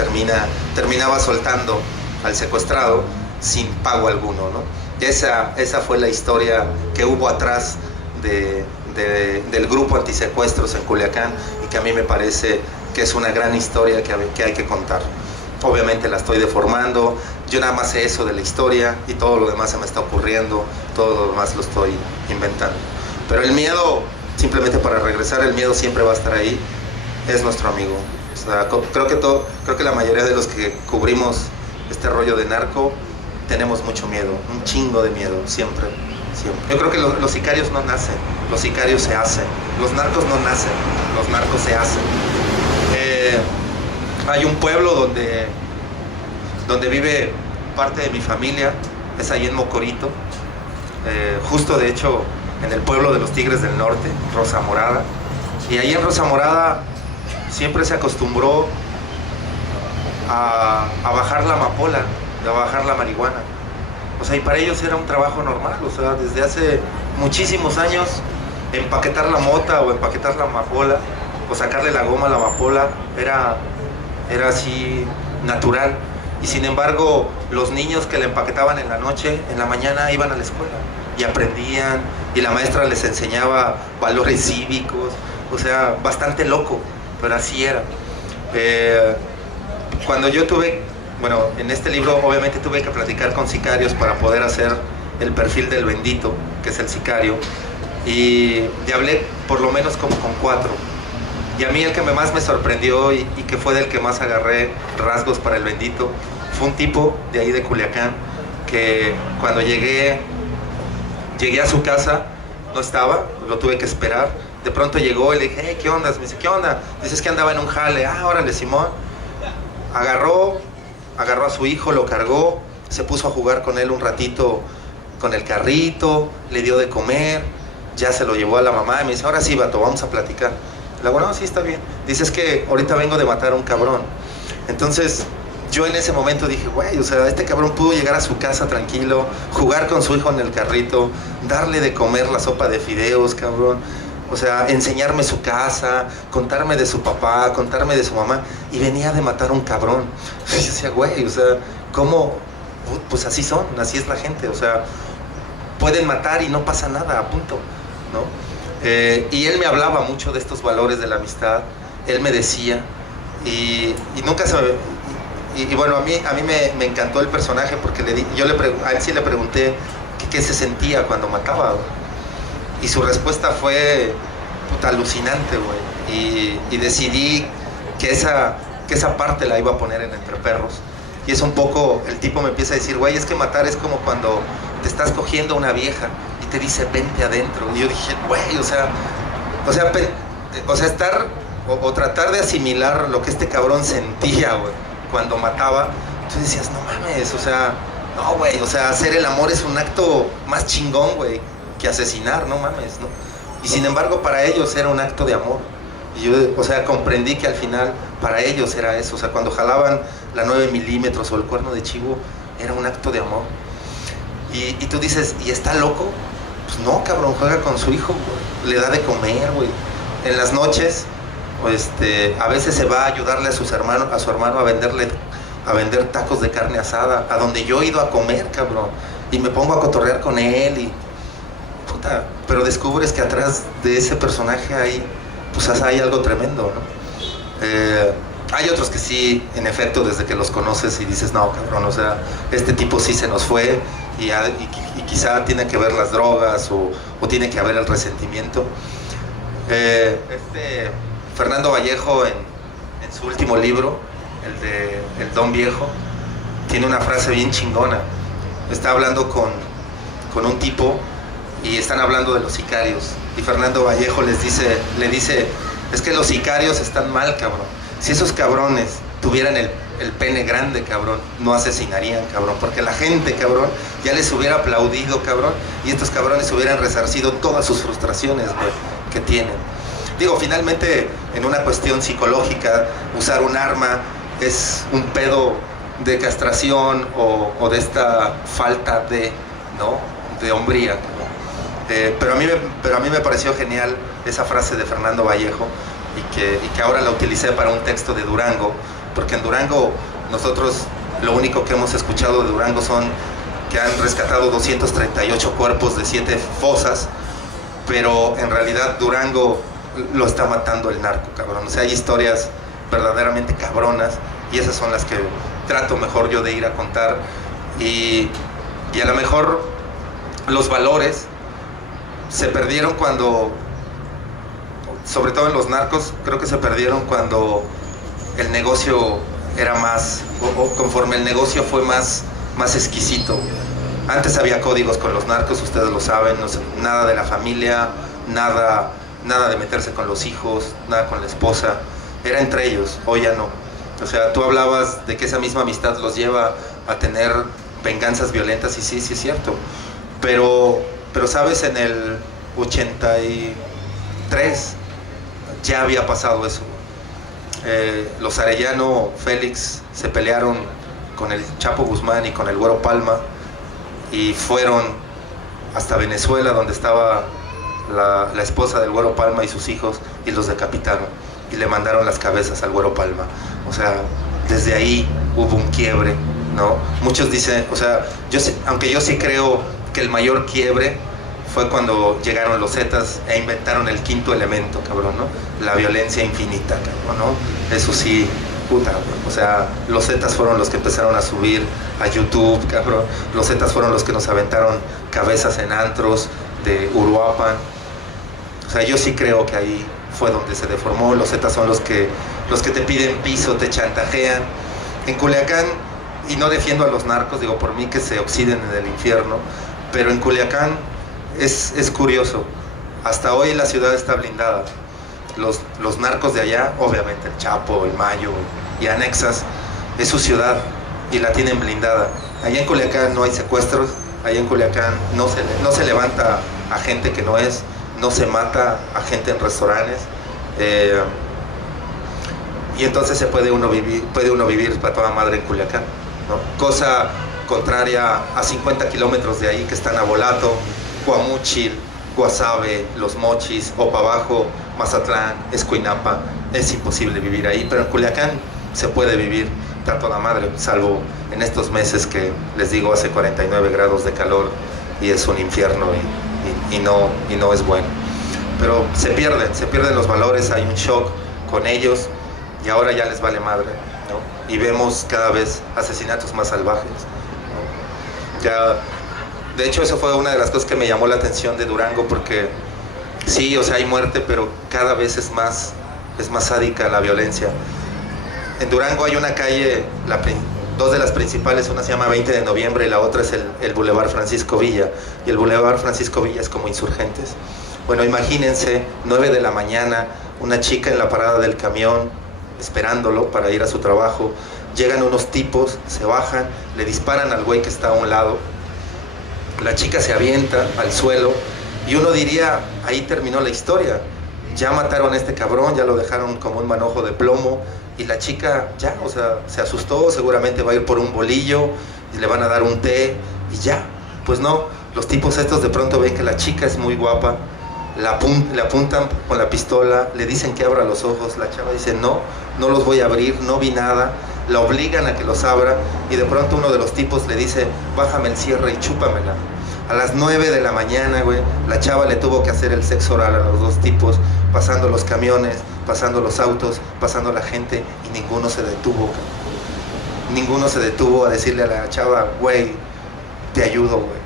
terminaba soltando al secuestrado sin pago alguno, ¿no? Esa fue la historia que hubo atrás del grupo antisecuestros en Culiacán, y que a mí me parece que es una gran historia que hay que contar. Obviamente la estoy deformando, yo nada más sé eso de la historia y todo lo demás se me está ocurriendo, todo lo demás lo estoy inventando. Pero el miedo, simplemente para regresar, el miedo siempre va a estar ahí, es nuestro amigo. O sea, creo que la mayoría de los que cubrimos este rollo de narco tenemos mucho miedo, un chingo de miedo, siempre. Yo creo que los sicarios no nacen, los sicarios se hacen, los narcos no nacen, los narcos se hacen. Hay un pueblo donde vive parte de mi familia, es ahí en Mocorito, justo de hecho en el pueblo de los Tigres del Norte, Rosa Morada, y ahí en Rosa Morada siempre se acostumbró a bajar la amapola, a bajar la marihuana. O sea, y para ellos era un trabajo normal, o sea, desde hace muchísimos años empaquetar la mota o empaquetar la amapola o sacarle la goma a la amapola era así natural. Y sin embargo, los niños que la empaquetaban en la noche, en la mañana iban a la escuela y aprendían, y la maestra les enseñaba valores cívicos, o sea, bastante loco, pero así era. Cuando yo en este libro obviamente tuve que platicar con sicarios para poder hacer el perfil del bendito, que es el sicario, y hablé por lo menos como con 4. Y a mí el que más me sorprendió y que fue del que más agarré rasgos para el bendito, fue un tipo de ahí de Culiacán, que cuando llegué a su casa, no estaba, lo tuve que esperar. De pronto llegó y le dije, hey, ¿qué onda? Me dice, ¿qué onda? Dices que andaba en un jale. Órale, Simón. Agarró a su hijo, lo cargó, se puso a jugar con él un ratito con el carrito, le dio de comer, ya se lo llevó a la mamá y me dice, ahora sí, vato, vamos a platicar. Le digo, no, sí, está bien. Dice, es que ahorita vengo de matar a un cabrón. Entonces, yo en ese momento dije, güey, o sea, este cabrón pudo llegar a su casa tranquilo, jugar con su hijo en el carrito, darle de comer la sopa de fideos, cabrón. O sea, enseñarme su casa, contarme de su papá, contarme de su mamá, y venía de matar a un cabrón. Y yo decía, güey, o sea, ¿cómo? Pues así son, así es la gente, o sea, pueden matar y no pasa nada, a punto, ¿no? Y él me hablaba mucho de estos valores de la amistad, él me decía, y nunca se me... Y bueno, a mí me encantó el personaje porque a él sí le pregunté qué se sentía cuando mataba, ¿no? Y su respuesta fue alucinante, güey. Y decidí que esa parte la iba a poner en Entre Perros. Y es un poco, el tipo me empieza a decir, güey, es que matar es como cuando te estás cogiendo a una vieja y te dice, vente adentro. Y yo dije, güey, o sea, estar o tratar de asimilar lo que este cabrón sentía, güey, cuando mataba. Tú decías, no mames, o sea, no, güey, o sea, hacer el amor es un acto más chingón, güey, que asesinar, no mames, ¿no? Y sin embargo para ellos era un acto de amor. Y yo, o sea, comprendí que al final para ellos era eso, o sea, cuando jalaban la 9 milímetros o el cuerno de chivo, era un acto de amor. Y tú dices, ¿y está loco? Pues no, cabrón, juega con su hijo, güey. Le da de comer, güey. En las noches, a veces se va a ayudarle a su hermano a vender tacos de carne asada, a donde yo he ido a comer, cabrón. Y me pongo a cotorrear con él y... Puta, pero descubres que atrás de ese personaje hay algo tremendo, ¿no? Hay otros que sí, en efecto, desde que los conoces y dices, no, cabrón, o sea, este tipo sí se nos fue y quizá tiene que ver las drogas o tiene que haber el resentimiento. Fernando Vallejo en su último libro, el de El Don Viejo, tiene una frase bien chingona. Está hablando con un tipo y están hablando de los sicarios y Fernando Vallejo le dice, es que los sicarios están mal, cabrón. Si esos cabrones tuvieran el pene grande, cabrón, no asesinarían, cabrón, porque la gente, cabrón, ya les hubiera aplaudido, cabrón, y estos cabrones hubieran resarcido todas sus frustraciones, güey, que tienen. Digo, finalmente, en una cuestión psicológica, usar un arma es un pedo de castración o de esta falta de hombría, cabrón. Pero a mí me pareció genial esa frase de Fernando Vallejo y que ahora la utilicé para un texto de Durango, porque en Durango nosotros lo único que hemos escuchado de Durango son que han rescatado 238 cuerpos de 7 fosas, pero en realidad Durango lo está matando el narco, cabrón. O sea, hay historias verdaderamente cabronas y esas son las que trato mejor yo de ir a contar y a lo mejor los valores se perdieron cuando, sobre todo en los narcos, creo que se perdieron cuando el negocio era más, o conforme el negocio fue más exquisito. Antes había códigos con los narcos, ustedes lo saben, nada de la familia, nada de meterse con los hijos, nada con la esposa, era entre ellos, hoy ya no. O sea, tú hablabas de que esa misma amistad los lleva a tener venganzas violentas y sí es cierto, pero sabes, en el 83 ya había pasado eso. Los Arellano Félix se pelearon con el Chapo Guzmán y con el Güero Palma y fueron hasta Venezuela, donde estaba la esposa del Güero Palma y sus hijos, y los decapitaron y le mandaron las cabezas al Güero Palma. O sea, desde ahí hubo un quiebre, ¿no? Muchos dicen, o sea, aunque yo sí creo que el mayor quiebre fue cuando llegaron los Zetas e inventaron el quinto elemento, cabrón, ¿no? La violencia infinita, cabrón, ¿no? Eso sí, puta, o sea, los Zetas fueron los que empezaron a subir a YouTube, cabrón. Los Zetas fueron los que nos aventaron cabezas en antros de Uruapan. O sea, yo sí creo que ahí fue donde se deformó. Los Zetas son los que te piden piso, te chantajean. En Culiacán, y no defiendo a los narcos, digo, por mí que se oxiden en el infierno, pero en Culiacán es curioso, hasta hoy la ciudad está blindada. Los narcos de allá, obviamente el Chapo, el Mayo y anexas, es su ciudad y la tienen blindada. Allá en Culiacán no hay secuestros, allá en Culiacán no se levanta a gente que no es, no se mata a gente en restaurantes, y entonces puede uno vivir para toda madre en Culiacán, ¿no? Cosa contraria a 50 kilómetros de ahí, que están Abolato, Guamúchil, Guasave, Los Mochis, o para abajo, Mazatlán, Escuinapa. Es imposible vivir ahí, pero en Culiacán se puede vivir a toda madre, salvo en estos meses que les digo hace 49 grados de calor y es un infierno y no es bueno. Pero se pierden los valores, hay un shock con ellos y ahora ya les vale madre, ¿no? Y vemos cada vez asesinatos más salvajes, ¿no? Ya, de hecho, eso fue una de las cosas que me llamó la atención de Durango, porque sí, o sea, hay muerte, pero cada vez es más sádica la violencia. En Durango hay una calle, dos de las principales, una se llama 20 de noviembre y la otra es el Boulevard Francisco Villa, y el Boulevard Francisco Villa es como Insurgentes. Bueno, imagínense, 9 de la mañana, una chica en la parada del camión, esperándolo para ir a su trabajo, llegan unos tipos, se bajan, le disparan al güey que está a un lado, la chica se avienta al suelo y uno diría, ahí terminó la historia, ya mataron a este cabrón, ya lo dejaron como un manojo de plomo, y la chica ya, o sea, se asustó, seguramente va a ir por un bolillo y le van a dar un té y ya. Pues no, Los tipos estos de pronto ven que la chica es muy guapa, le apuntan con la pistola, le dicen que abra los ojos, la chava dice no, no los voy a abrir, no vi nada, la obligan a que los abra y de pronto uno de los tipos le dice bájame el cierre y chúpamela. A las 9 de la mañana, güey, la chava le tuvo que hacer el sexo oral a los dos tipos, pasando los camiones, pasando los autos, pasando la gente y ninguno se detuvo, cabrón. Ninguno se detuvo a decirle a la chava, güey, te ayudo, güey.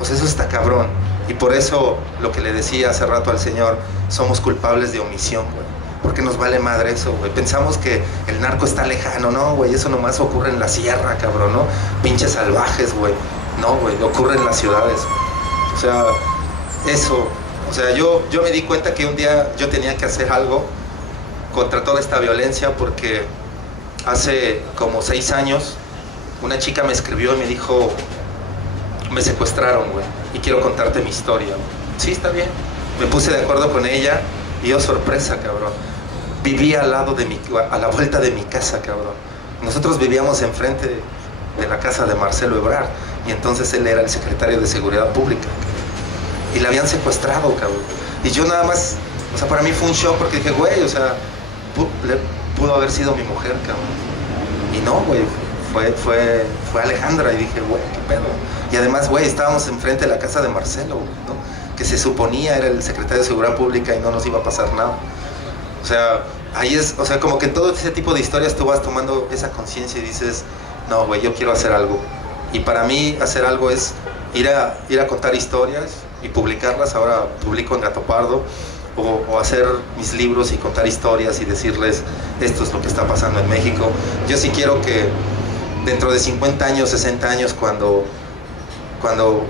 O sea, eso está cabrón. Y por eso lo que le decía hace rato al señor, somos culpables de omisión, güey. Porque nos vale madre eso, güey. Pensamos que el narco está lejano, ¿no, güey? Eso nomás ocurre en la sierra, cabrón, ¿no? Pinches salvajes, güey. No, güey, ocurre en las ciudades. O sea, eso. O sea, yo me di cuenta que un día yo tenía que hacer algo contra toda esta violencia porque hace como 6 años una chica me escribió y me dijo, me secuestraron, güey, y quiero contarte mi historia. Sí, está bien. Me puse de acuerdo con ella y oh, sorpresa, cabrón. Vivía al lado a la vuelta de mi casa, cabrón. Nosotros vivíamos enfrente de la casa de Marcelo Ebrard y entonces él era el secretario de Seguridad Pública y la habían secuestrado, cabrón. Y yo nada más, o sea, para mí fue un shock porque dije, güey, o sea, pudo haber sido mi mujer, cabrón. Y no, güey, fue Alejandra y dije, güey, qué pedo. Y además, güey, estábamos enfrente de la casa de Marcelo, ¿no? Que se suponía era el secretario de Seguridad Pública y no nos iba a pasar nada. O sea, ahí es, o sea, como que todo ese tipo de historias tú vas tomando esa conciencia y dices, no, güey, yo quiero hacer algo. Y para mí hacer algo es ir a contar historias y publicarlas. Ahora publico en Gato Pardo, o hacer mis libros y contar historias y decirles, esto es lo que está pasando en México. Yo sí quiero que dentro de 50 años, 60 años, cuando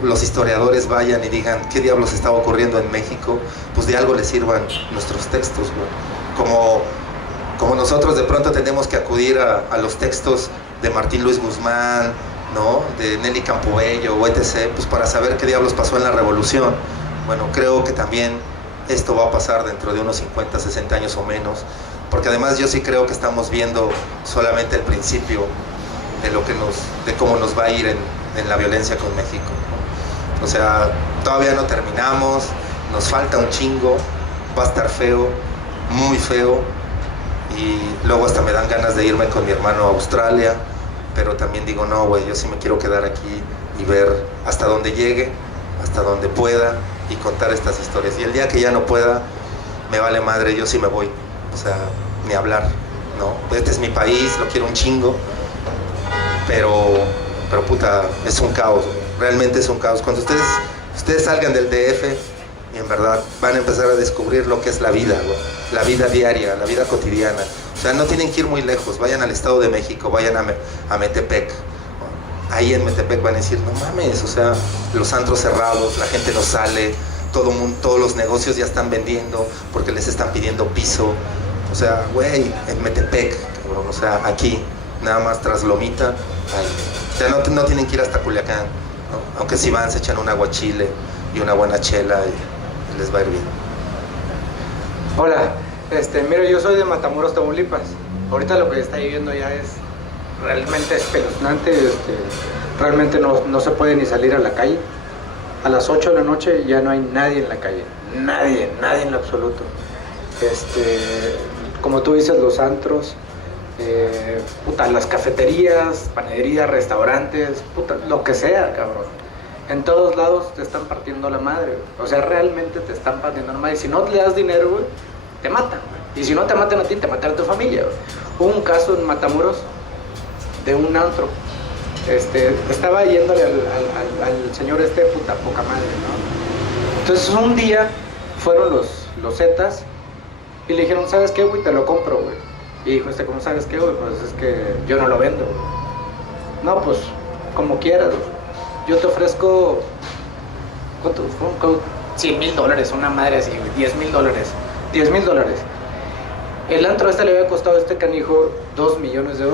los historiadores vayan y digan qué diablos estaba ocurriendo en México, pues de algo les sirvan nuestros textos, güey. Como nosotros de pronto tenemos que acudir a los textos de Martín Luis Guzmán, ¿no? De Nelly Campobello o etc., pues para saber qué diablos pasó en la revolución. Bueno, creo que también esto va a pasar dentro de unos 50, 60 años o menos, porque además yo sí creo que estamos viendo solamente el principio de cómo nos va a ir en la violencia con México, ¿no? O sea, todavía no terminamos, nos falta un chingo, va a estar feo, muy feo, y luego hasta me dan ganas de irme con mi hermano a Australia, pero también digo, no, güey, yo sí me quiero quedar aquí y ver hasta dónde llegue, hasta donde pueda, y contar estas historias. Y el día que ya no pueda, me vale madre, yo sí me voy, o sea, ni hablar, ¿no? Este es mi país, lo quiero un chingo, pero puta, es un caos, realmente es un caos. Cuando ustedes salgan del DF y en verdad van a empezar a descubrir lo que es la vida, güey, la vida diaria, la vida cotidiana. O sea, no tienen que ir muy lejos, vayan al Estado de México, vayan a Metepec. Ahí en Metepec van a decir, no mames, o sea, los antros cerrados, la gente no sale, todos los negocios ya están vendiendo porque les están pidiendo piso. O sea, güey, en Metepec, cabrón, o sea, aquí, nada más tras Lomita, ahí. O sea, no tienen que ir hasta Culiacán, ¿no? Aunque si van, se echan un aguachile y una buena chela y les va a ir bien. Hola, mira, yo soy de Matamoros, Tamaulipas. Ahorita lo que está viviendo ya es realmente espeluznante. Realmente no se puede ni salir a la calle. A las 8 de la noche ya no hay nadie en la calle. Nadie en lo absoluto. Como tú dices, los antros, las cafeterías, panaderías, restaurantes, lo que sea, cabrón. En todos lados te están partiendo la madre, güey. O sea, realmente te están partiendo la madre. Y si no le das dinero, güey, te matan, güey. Y si no te matan a ti, te matan a tu familia, güey. Hubo un caso en Matamoros de un antro. Estaba yéndole al señor poca madre, ¿no? Entonces un día fueron los zetas y le dijeron, ¿sabes qué, güey? Te lo compro, güey. Y dijo, ¿cómo sabes qué, güey? Pues es que yo no lo vendo, güey. No, pues, como quieras, güey. Yo te ofrezco, ¿cuánto? $100,000, una madre así, güey. $10,000. $10,000. El antro le había costado a este canijo $2 millones, güey,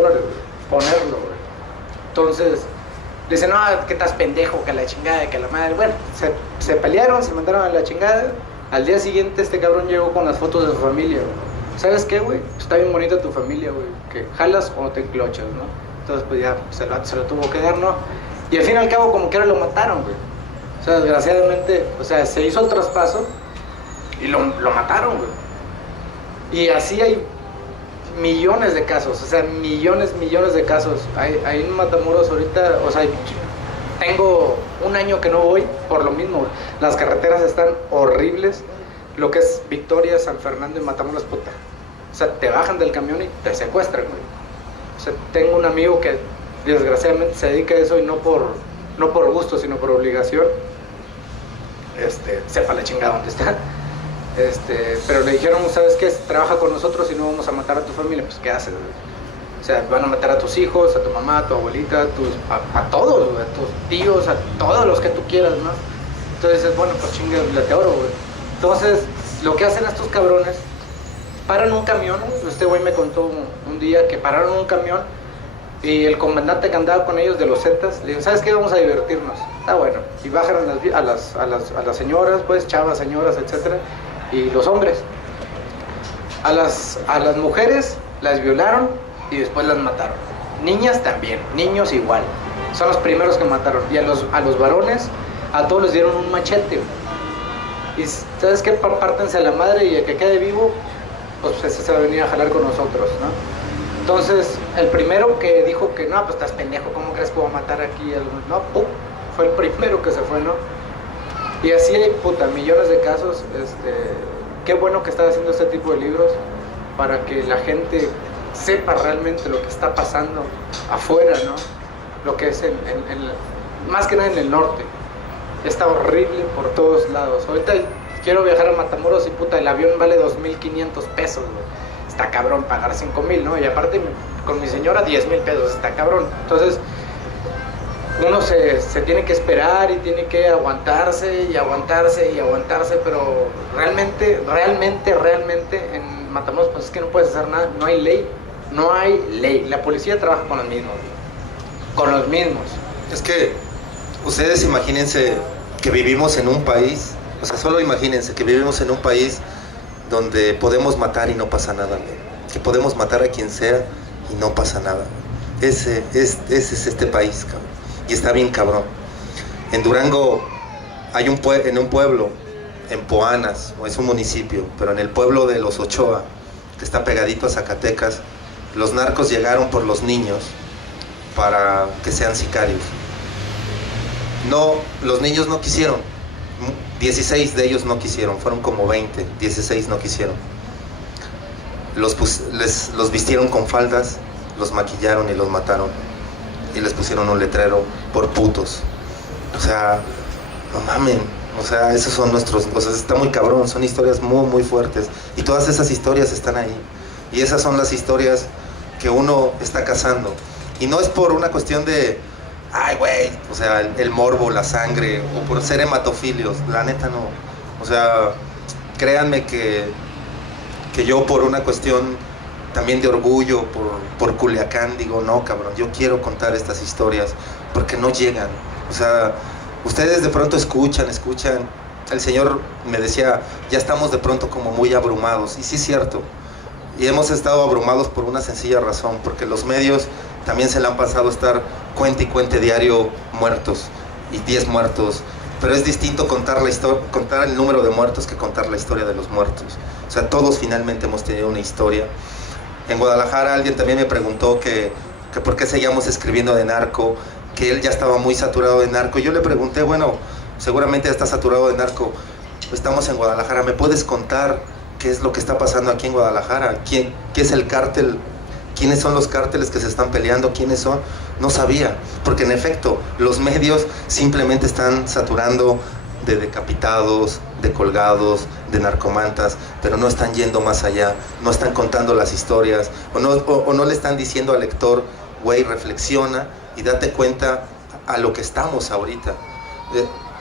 ponerlo, güey. Entonces, le dicen, no, que estás pendejo, que la chingada, que la madre. Bueno, se pelearon, se mandaron a la chingada. Al día siguiente este cabrón llegó con las fotos de su familia, güey. ¿Sabes qué, güey? Está bien bonita tu familia, güey. Que jalas o te enclochas, ¿no? Entonces, pues ya se lo tuvo que dar, ¿no? Y al fin y al cabo, como que ahora lo mataron, güey. O sea, desgraciadamente, o sea, se hizo el traspaso y lo mataron, güey. Y así hay millones de casos, o sea, millones de casos. Hay en Matamoros ahorita, o sea, tengo un año que no voy por lo mismo, güey. Las carreteras están horribles, lo que es Victoria, San Fernando y Matamoros, puta. O sea, te bajan del camión y te secuestran, güey. O sea, tengo un amigo que desgraciadamente se dedica a eso y no por gusto, sino por obligación. Sepa la chingada dónde está. Pero le dijeron, ¿sabes qué? Trabaja con nosotros y no vamos a matar a tu familia. Pues, ¿qué haces, güey? O sea, van a matar a tus hijos, a tu mamá, a tu abuelita, a todos, güey, a tus tíos, a todos los que tú quieras, ¿no? Entonces dices, bueno, pues chingue, de oro, güey. Entonces, lo que hacen estos cabrones, paran un camión. Este güey me contó un día que pararon un camión y el comandante que andaba con ellos de los Zetas le dijo, ¿sabes qué? Vamos a divertirnos. Está bueno. Y bajaron a las señoras, pues, chavas, señoras, etcétera, y los hombres. A las mujeres las violaron y después las mataron. Niñas también, niños igual. Son los primeros que mataron. Y a los varones, a todos les dieron un machete. Y ¿sabes qué? Pártense a la madre y el que quede vivo, pues ese se va a venir a jalar con nosotros, ¿no? Entonces, el primero que dijo que no, pues estás pendejo, ¿cómo crees que voy a matar aquí? No, ¡pum! Fue el primero que se fue, ¿no? Y así hay, puta, millones de casos. Qué bueno que estás haciendo este tipo de libros para que la gente sepa realmente lo que está pasando afuera, ¿no? Lo que es más que nada en el norte. Está horrible por todos lados. Ahorita quiero viajar a Matamoros y puta, el avión vale 2,500 pesos, güey. Está cabrón pagar 5,000, ¿no? Y aparte con mi señora 10,000 pesos, está cabrón. Entonces, uno se tiene que esperar y tiene que aguantarse, pero realmente en Matamoros, pues es que no puedes hacer nada, no hay ley. La policía trabaja con los mismos. Es que ustedes imagínense que vivimos en un país, o sea, solo imagínense que vivimos en un país donde podemos matar y no pasa nada, que podemos matar a quien sea y no pasa nada. Ese es este país, cabrón. Y está bien cabrón. En Durango hay en un pueblo, en Poanas, o es un municipio, pero en el pueblo de Los Ochoa, que está pegadito a Zacatecas, los narcos llegaron por los niños para que sean sicarios. No, los niños no quisieron. 16 de ellos no quisieron, fueron como 20, 16 no quisieron. Los vistieron con faldas, los maquillaron y los mataron. Y les pusieron un letrero por putos. O sea, no mamen. O sea, esos son nuestros... O sea, está muy cabrón, son historias muy, muy fuertes. Y todas esas historias están ahí. Y esas son las historias que uno está cazando. Y no es por una cuestión de... Ay, güey, o sea, el morbo, la sangre, o por ser hematofilios. La neta no. O sea, créanme que yo por una cuestión también de orgullo, por Culiacán, digo, no, cabrón, yo quiero contar estas historias, porque no llegan. O sea, ustedes de pronto escuchan. El Señor me decía, ya estamos de pronto como muy abrumados. Y sí es cierto. Y hemos estado abrumados por una sencilla razón, porque los medios también se le han pasado a estar cuente y cuente diario muertos, y 10 muertos, pero es distinto contar el número de muertos que contar la historia de los muertos. O sea, todos finalmente hemos tenido una historia. En Guadalajara alguien también me preguntó que por qué seguíamos escribiendo de narco, que él ya estaba muy saturado de narco. Yo le pregunté, bueno, seguramente ya está saturado de narco, estamos en Guadalajara, ¿me puedes contar qué es lo que está pasando aquí en Guadalajara? ¿Qué es el cártel? ¿Quiénes son los cárteles que se están peleando? ¿Quiénes son? No sabía, porque en efecto los medios simplemente están saturando de decapitados, de colgados, de narcomantas, pero no están yendo más allá, no están contando las historias, o no le están diciendo al lector, güey, reflexiona y date cuenta a lo que estamos ahorita.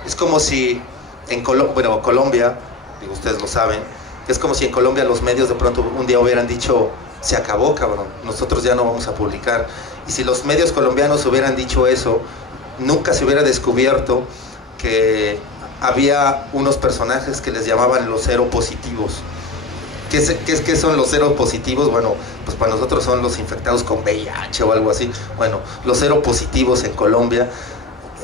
Es como si en Colombia, digo, ustedes lo saben, es como si en Colombia los medios de pronto un día hubieran dicho, se acabó, cabrón, nosotros ya no vamos a publicar. Y si los medios colombianos hubieran dicho eso, nunca se hubiera descubierto que había unos personajes que les llamaban los seropositivos. ¿Qué son los seropositivos? Bueno, pues para nosotros son los infectados con VIH o algo así. Bueno, los seropositivos en Colombia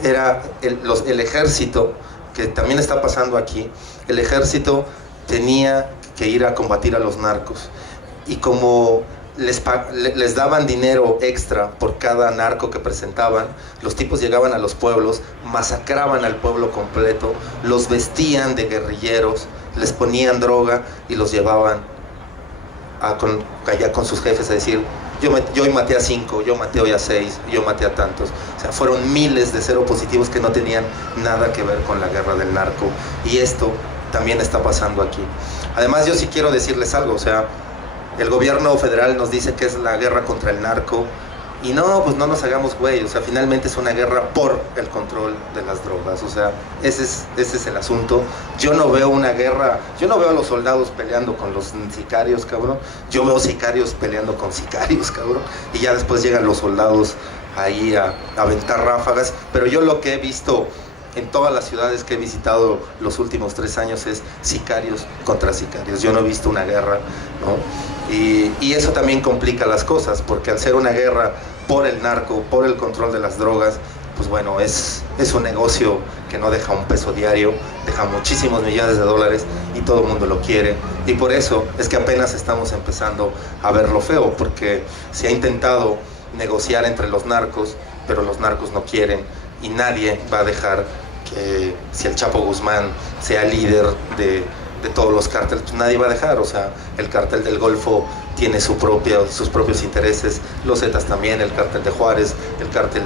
era el ejército que también está pasando aquí. El ejército tenía que ir a combatir a los narcos, y como les daban dinero extra por cada narco que presentaban, los tipos llegaban a los pueblos, masacraban al pueblo completo, los vestían de guerrilleros, les ponían droga y los llevaban allá con sus jefes a decir: yo hoy maté a 5, yo maté hoy a 6, yo maté a tantos. O sea, fueron miles de seropositivos que no tenían nada que ver con la guerra del narco, y esto también está pasando aquí. Además, yo sí quiero decirles algo, o sea, el gobierno federal nos dice que es la guerra contra el narco, y no, pues no nos hagamos güey, o sea, finalmente es una guerra por el control de las drogas, o sea, ese es el asunto. Yo no veo una guerra, yo no veo a los soldados peleando con los sicarios, cabrón, yo veo sicarios peleando con sicarios, cabrón, y ya después llegan los soldados ahí a aventar ráfagas, pero yo lo que he visto en todas las ciudades que he visitado los últimos 3 años es sicarios contra sicarios. Yo no he visto una guerra, ¿no? Y eso también complica las cosas, porque al ser una guerra por el narco, por el control de las drogas, pues bueno, es un negocio que no deja un peso diario, deja muchísimos millones de dólares y todo el mundo lo quiere. Y por eso es que apenas estamos empezando a ver lo feo, porque se ha intentado negociar entre los narcos, pero los narcos no quieren, y nadie va a dejar que, si el Chapo Guzmán sea líder de todos los cárteles, pues nadie va a dejar. O sea, el cártel del Golfo tiene sus propios intereses, los Zetas también, el cártel de Juárez, el cártel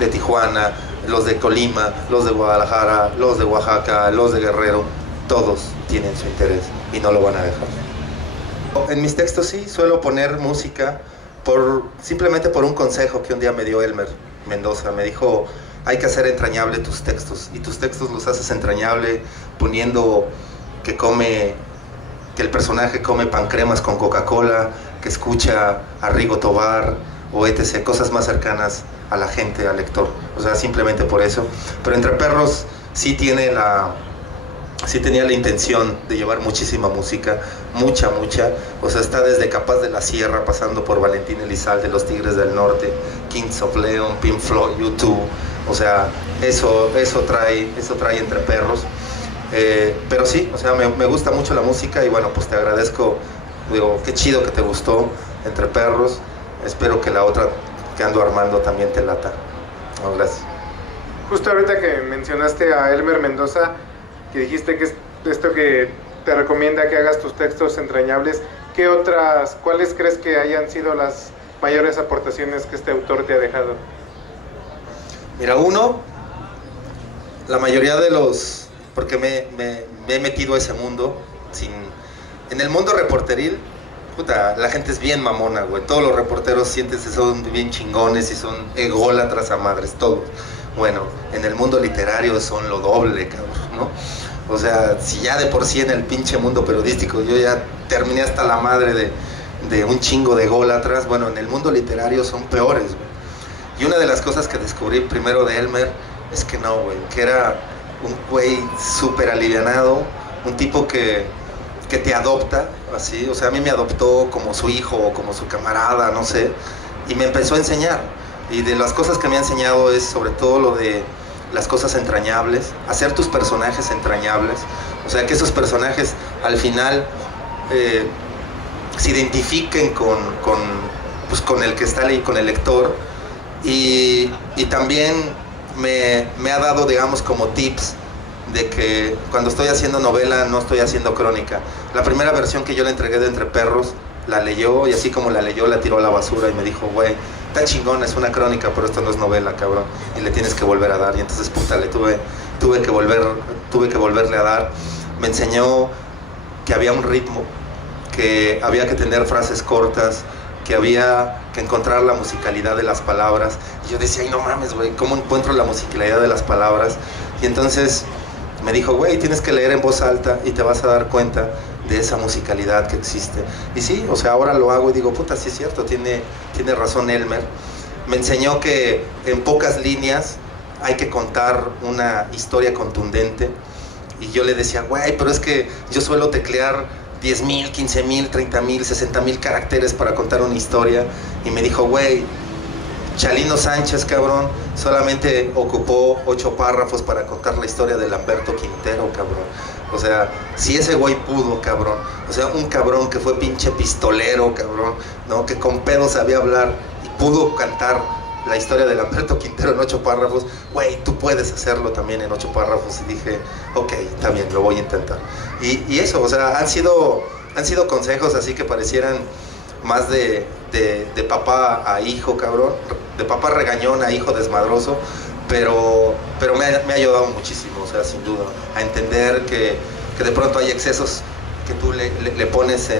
de Tijuana, los de Colima, los de Guadalajara, los de Oaxaca, los de Guerrero, todos tienen su interés y no lo van a dejar. En mis textos sí suelo poner música simplemente por un consejo que un día me dio Elmer Mendoza. Me dijo: hay que hacer entrañable tus textos, y tus textos los haces entrañable poniendo que el personaje come pancremas con Coca-Cola, que escucha a Rigo Tobar o etc., cosas más cercanas a la gente, al lector. O sea, simplemente por eso. Pero Entre Perros sí tenía la intención de llevar muchísima música, mucha, o sea, está desde Capaz de la Sierra, pasando por Valentín Elizalde, Los Tigres del Norte, Kings of Leon, Pink Floyd, U2, o sea, eso trae Entre Perros. Pero sí, o sea, me gusta mucho la música, y bueno, pues te agradezco, digo, qué chido que te gustó Entre Perros, espero que la otra que ando armando también te lata. No, gracias. Justo ahorita que mencionaste a Elmer Mendoza, que dijiste que es esto que te recomienda que hagas tus textos entrañables, ¿cuáles crees que hayan sido las mayores aportaciones que este autor te ha dejado? Mira, la mayoría de los, porque me he metido a ese mundo, en el mundo reporteril, puta, la gente es bien mamona, güey, todos los reporteros siéntense, son bien chingones y son ególatras a madres, todos. Bueno, en el mundo literario son lo doble, cabrón, ¿no? O sea, si ya de por sí en el pinche mundo periodístico yo ya terminé hasta la madre de un chingo de ególatras, bueno, en el mundo literario son peores, güey. Y una de las cosas que descubrí primero de Elmer es que no, güey, que era un güey súper alivianado, un tipo que te adopta, así, o sea, a mí me adoptó como su hijo o como su camarada, no sé, y me empezó a enseñar. Y de las cosas que me ha enseñado es sobre todo lo de las cosas entrañables, hacer tus personajes entrañables, o sea, que esos personajes al final se identifiquen con el que está ahí, con el lector, y también me ha dado, digamos, como tips de que cuando estoy haciendo novela no estoy haciendo crónica. La primera versión que yo le entregué de Entre Perros la leyó, y así como la leyó la tiró a la basura y me dijo: güey, está chingón, es una crónica, pero esto no es novela, cabrón, y le tienes que volver a dar. Y entonces, puta, tuve que volverle a dar. Me enseñó que había un ritmo, que había que tener frases cortas, que había que encontrar la musicalidad de las palabras. Y yo decía: ay, no mames, güey, ¿cómo encuentro la musicalidad de las palabras? Y entonces me dijo: güey, tienes que leer en voz alta y te vas a dar cuenta de esa musicalidad que existe. Y sí, o sea, ahora lo hago y digo: puta, sí es cierto, tiene razón Elmer. Me enseñó que en pocas líneas hay que contar una historia contundente. Y yo le decía: güey, pero es que yo suelo teclear 10,000, 15,000, 30,000, 60,000 caracteres para contar una historia. Y me dijo: güey, Chalino Sánchez, cabrón, solamente ocupó 8 párrafos para contar la historia de Lamberto Quintero, cabrón. O sea, si ese güey pudo, cabrón, o sea, un cabrón que fue pinche pistolero, cabrón, ¿no? Que con pedo sabía hablar y pudo cantar la historia de Lamberto Quintero en 8 párrafos, güey, tú puedes hacerlo también en 8 párrafos. Y dije, ok, está bien, lo voy a intentar. Y eso, o sea, han sido consejos así que parecieran más de papá a hijo, cabrón, de papá regañón a hijo desmadroso, pero me ha ayudado muchísimo, o sea, sin duda, a entender que de pronto hay excesos que tú le pones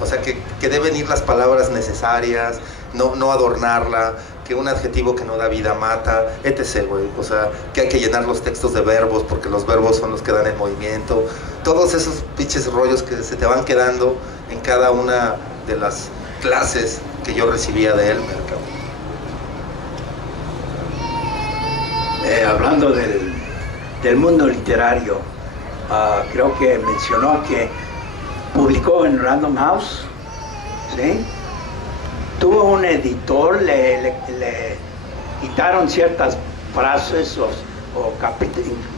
o sea, que deben ir las palabras necesarias, no adornarla, que un adjetivo que no da vida mata, etc., güey. O sea, que hay que llenar los textos de verbos porque los verbos son los que dan el movimiento. Todos esos pinches rollos que se te van quedando en cada una de las clases que yo recibía de Elmer, cabrón. Hablando del mundo literario, creo que mencionó que publicó en Random House, ¿sí? Tuvo un editor, le quitaron ciertas frases o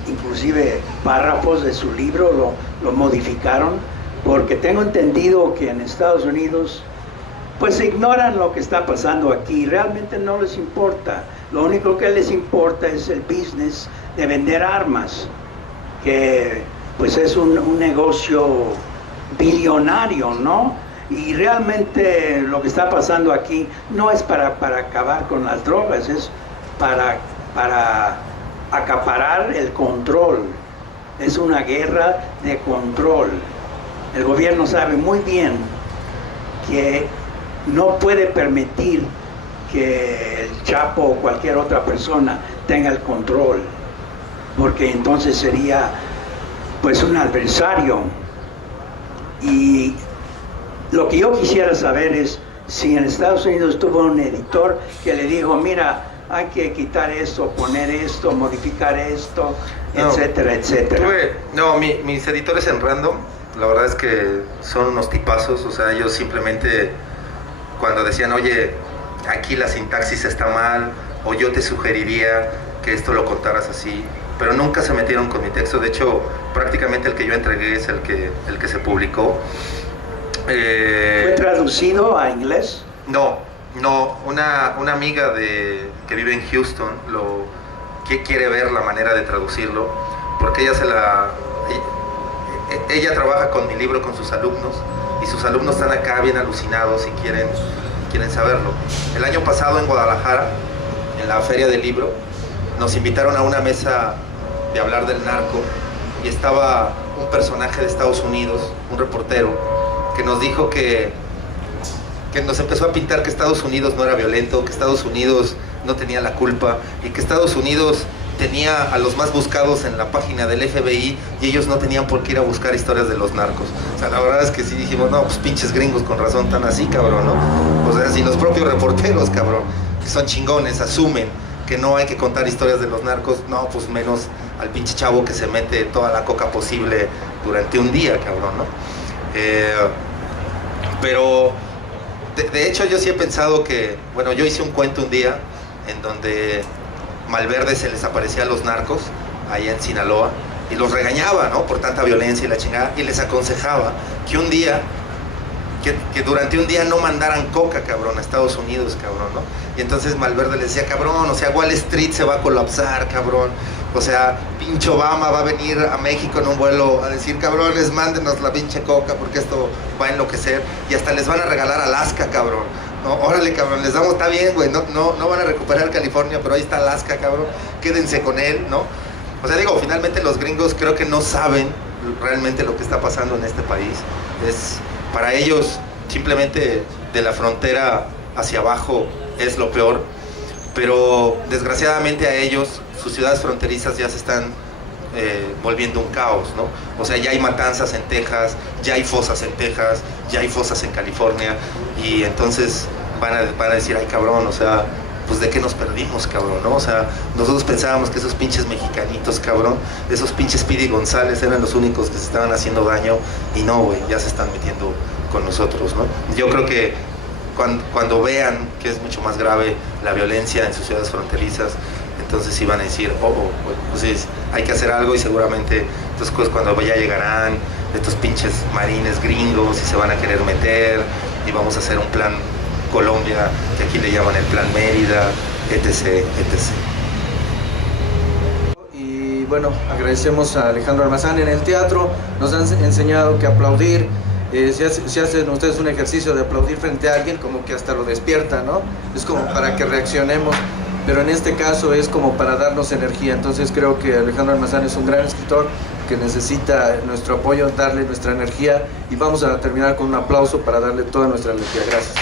inclusive párrafos de su libro, lo modificaron, porque tengo entendido que en Estados Unidos pues ignoran lo que está pasando aquí, realmente no les importa. Lo único que les importa es el business de vender armas, que pues es un negocio billonario, ¿no? Y realmente lo que está pasando aquí no es para acabar con las drogas, es para acaparar el control. Es una guerra de control. El gobierno sabe muy bien que no puede permitir que el Chapo o cualquier otra persona tenga el control, porque entonces sería pues un adversario. Y lo que yo quisiera saber es si en Estados Unidos tuvo un editor que le dijo, mira, hay que quitar esto, poner esto, modificar esto, etcétera, etcétera. Mis editores en Random, la verdad es que son unos tipazos, o sea, ellos simplemente cuando decían, oye, aquí la sintaxis está mal, o yo te sugeriría que esto lo contaras así, pero nunca se metieron con mi texto. De hecho, prácticamente el que yo entregué es el que se publicó. ¿Fue traducido a inglés? No, una amiga que vive en Houston que quiere ver la manera de traducirlo, porque ella trabaja con mi libro con sus alumnos, y sus alumnos están acá bien alucinados y quieren saberlo. El año pasado en Guadalajara, en la Feria del Libro, nos invitaron a una mesa de hablar del narco, y estaba un personaje de Estados Unidos, un reportero, que nos dijo que nos empezó a pintar que Estados Unidos no era violento, que Estados Unidos no tenía la culpa, y que Estados Unidos tenía a los más buscados en la página del FBI y ellos no tenían por qué ir a buscar historias de los narcos. O sea, la verdad es que sí dijimos, no, pues pinches gringos con razón tan así, cabrón, ¿no? O sea, si los propios reporteros, cabrón, que son chingones, asumen que no hay que contar historias de los narcos, no, pues menos al pinche chavo que se mete toda la coca posible durante un día, cabrón, ¿no? Pero de hecho yo sí he pensado que, bueno, yo hice un cuento un día en donde Malverde se les aparecía a los narcos allá en Sinaloa y los regañaba, ¿no? Por tanta violencia y la chingada, y les aconsejaba que un día, que durante un día no mandaran coca, cabrón, a Estados Unidos, cabrón, ¿no? Y entonces Malverde les decía, cabrón, o sea, Wall Street se va a colapsar, cabrón. O sea, pinche Obama va a venir a México en un vuelo a decir, cabrones, mándenos la pinche coca porque esto va a enloquecer, y hasta les van a regalar Alaska, cabrón. No, órale, cabrón, les damos, está bien, güey, no van a recuperar California, pero ahí está Alaska, cabrón, quédense con él, ¿no? O sea, digo, finalmente los gringos creo que no saben realmente lo que está pasando en este país. Es, para ellos, simplemente de la frontera hacia abajo es lo peor, pero desgraciadamente a ellos, sus ciudades fronterizas ya se están volviendo un caos, ¿no? O sea, ya hay matanzas en Texas, ya hay fosas en Texas, ya hay fosas en California, y entonces van a decir, ay, cabrón, o sea, pues de qué nos perdimos, cabrón, ¿no? O sea, nosotros pensábamos que esos pinches mexicanitos, cabrón, esos pinches Speedy González eran los únicos que se estaban haciendo daño, y no, güey, ya se están metiendo con nosotros, ¿no? Yo creo que cuando vean que es mucho más grave la violencia en sus ciudades fronterizas, entonces iban a decir, pues hay que hacer algo, y seguramente entonces cuando ya llegarán estos pinches marines gringos y se van a querer meter, y vamos a hacer un plan Colombia, que aquí le llaman el plan Mérida, etc. Y bueno, agradecemos a Alejandro Almazán. En el teatro nos han enseñado que aplaudir, si hacen ustedes un ejercicio de aplaudir frente a alguien, como que hasta lo despierta, ¿no? Es como para que reaccionemos, pero en este caso es como para darnos energía. Entonces creo que Alejandro Almazán es un gran escritor que necesita nuestro apoyo, darle nuestra energía, y vamos a terminar con un aplauso para darle toda nuestra energía. Gracias.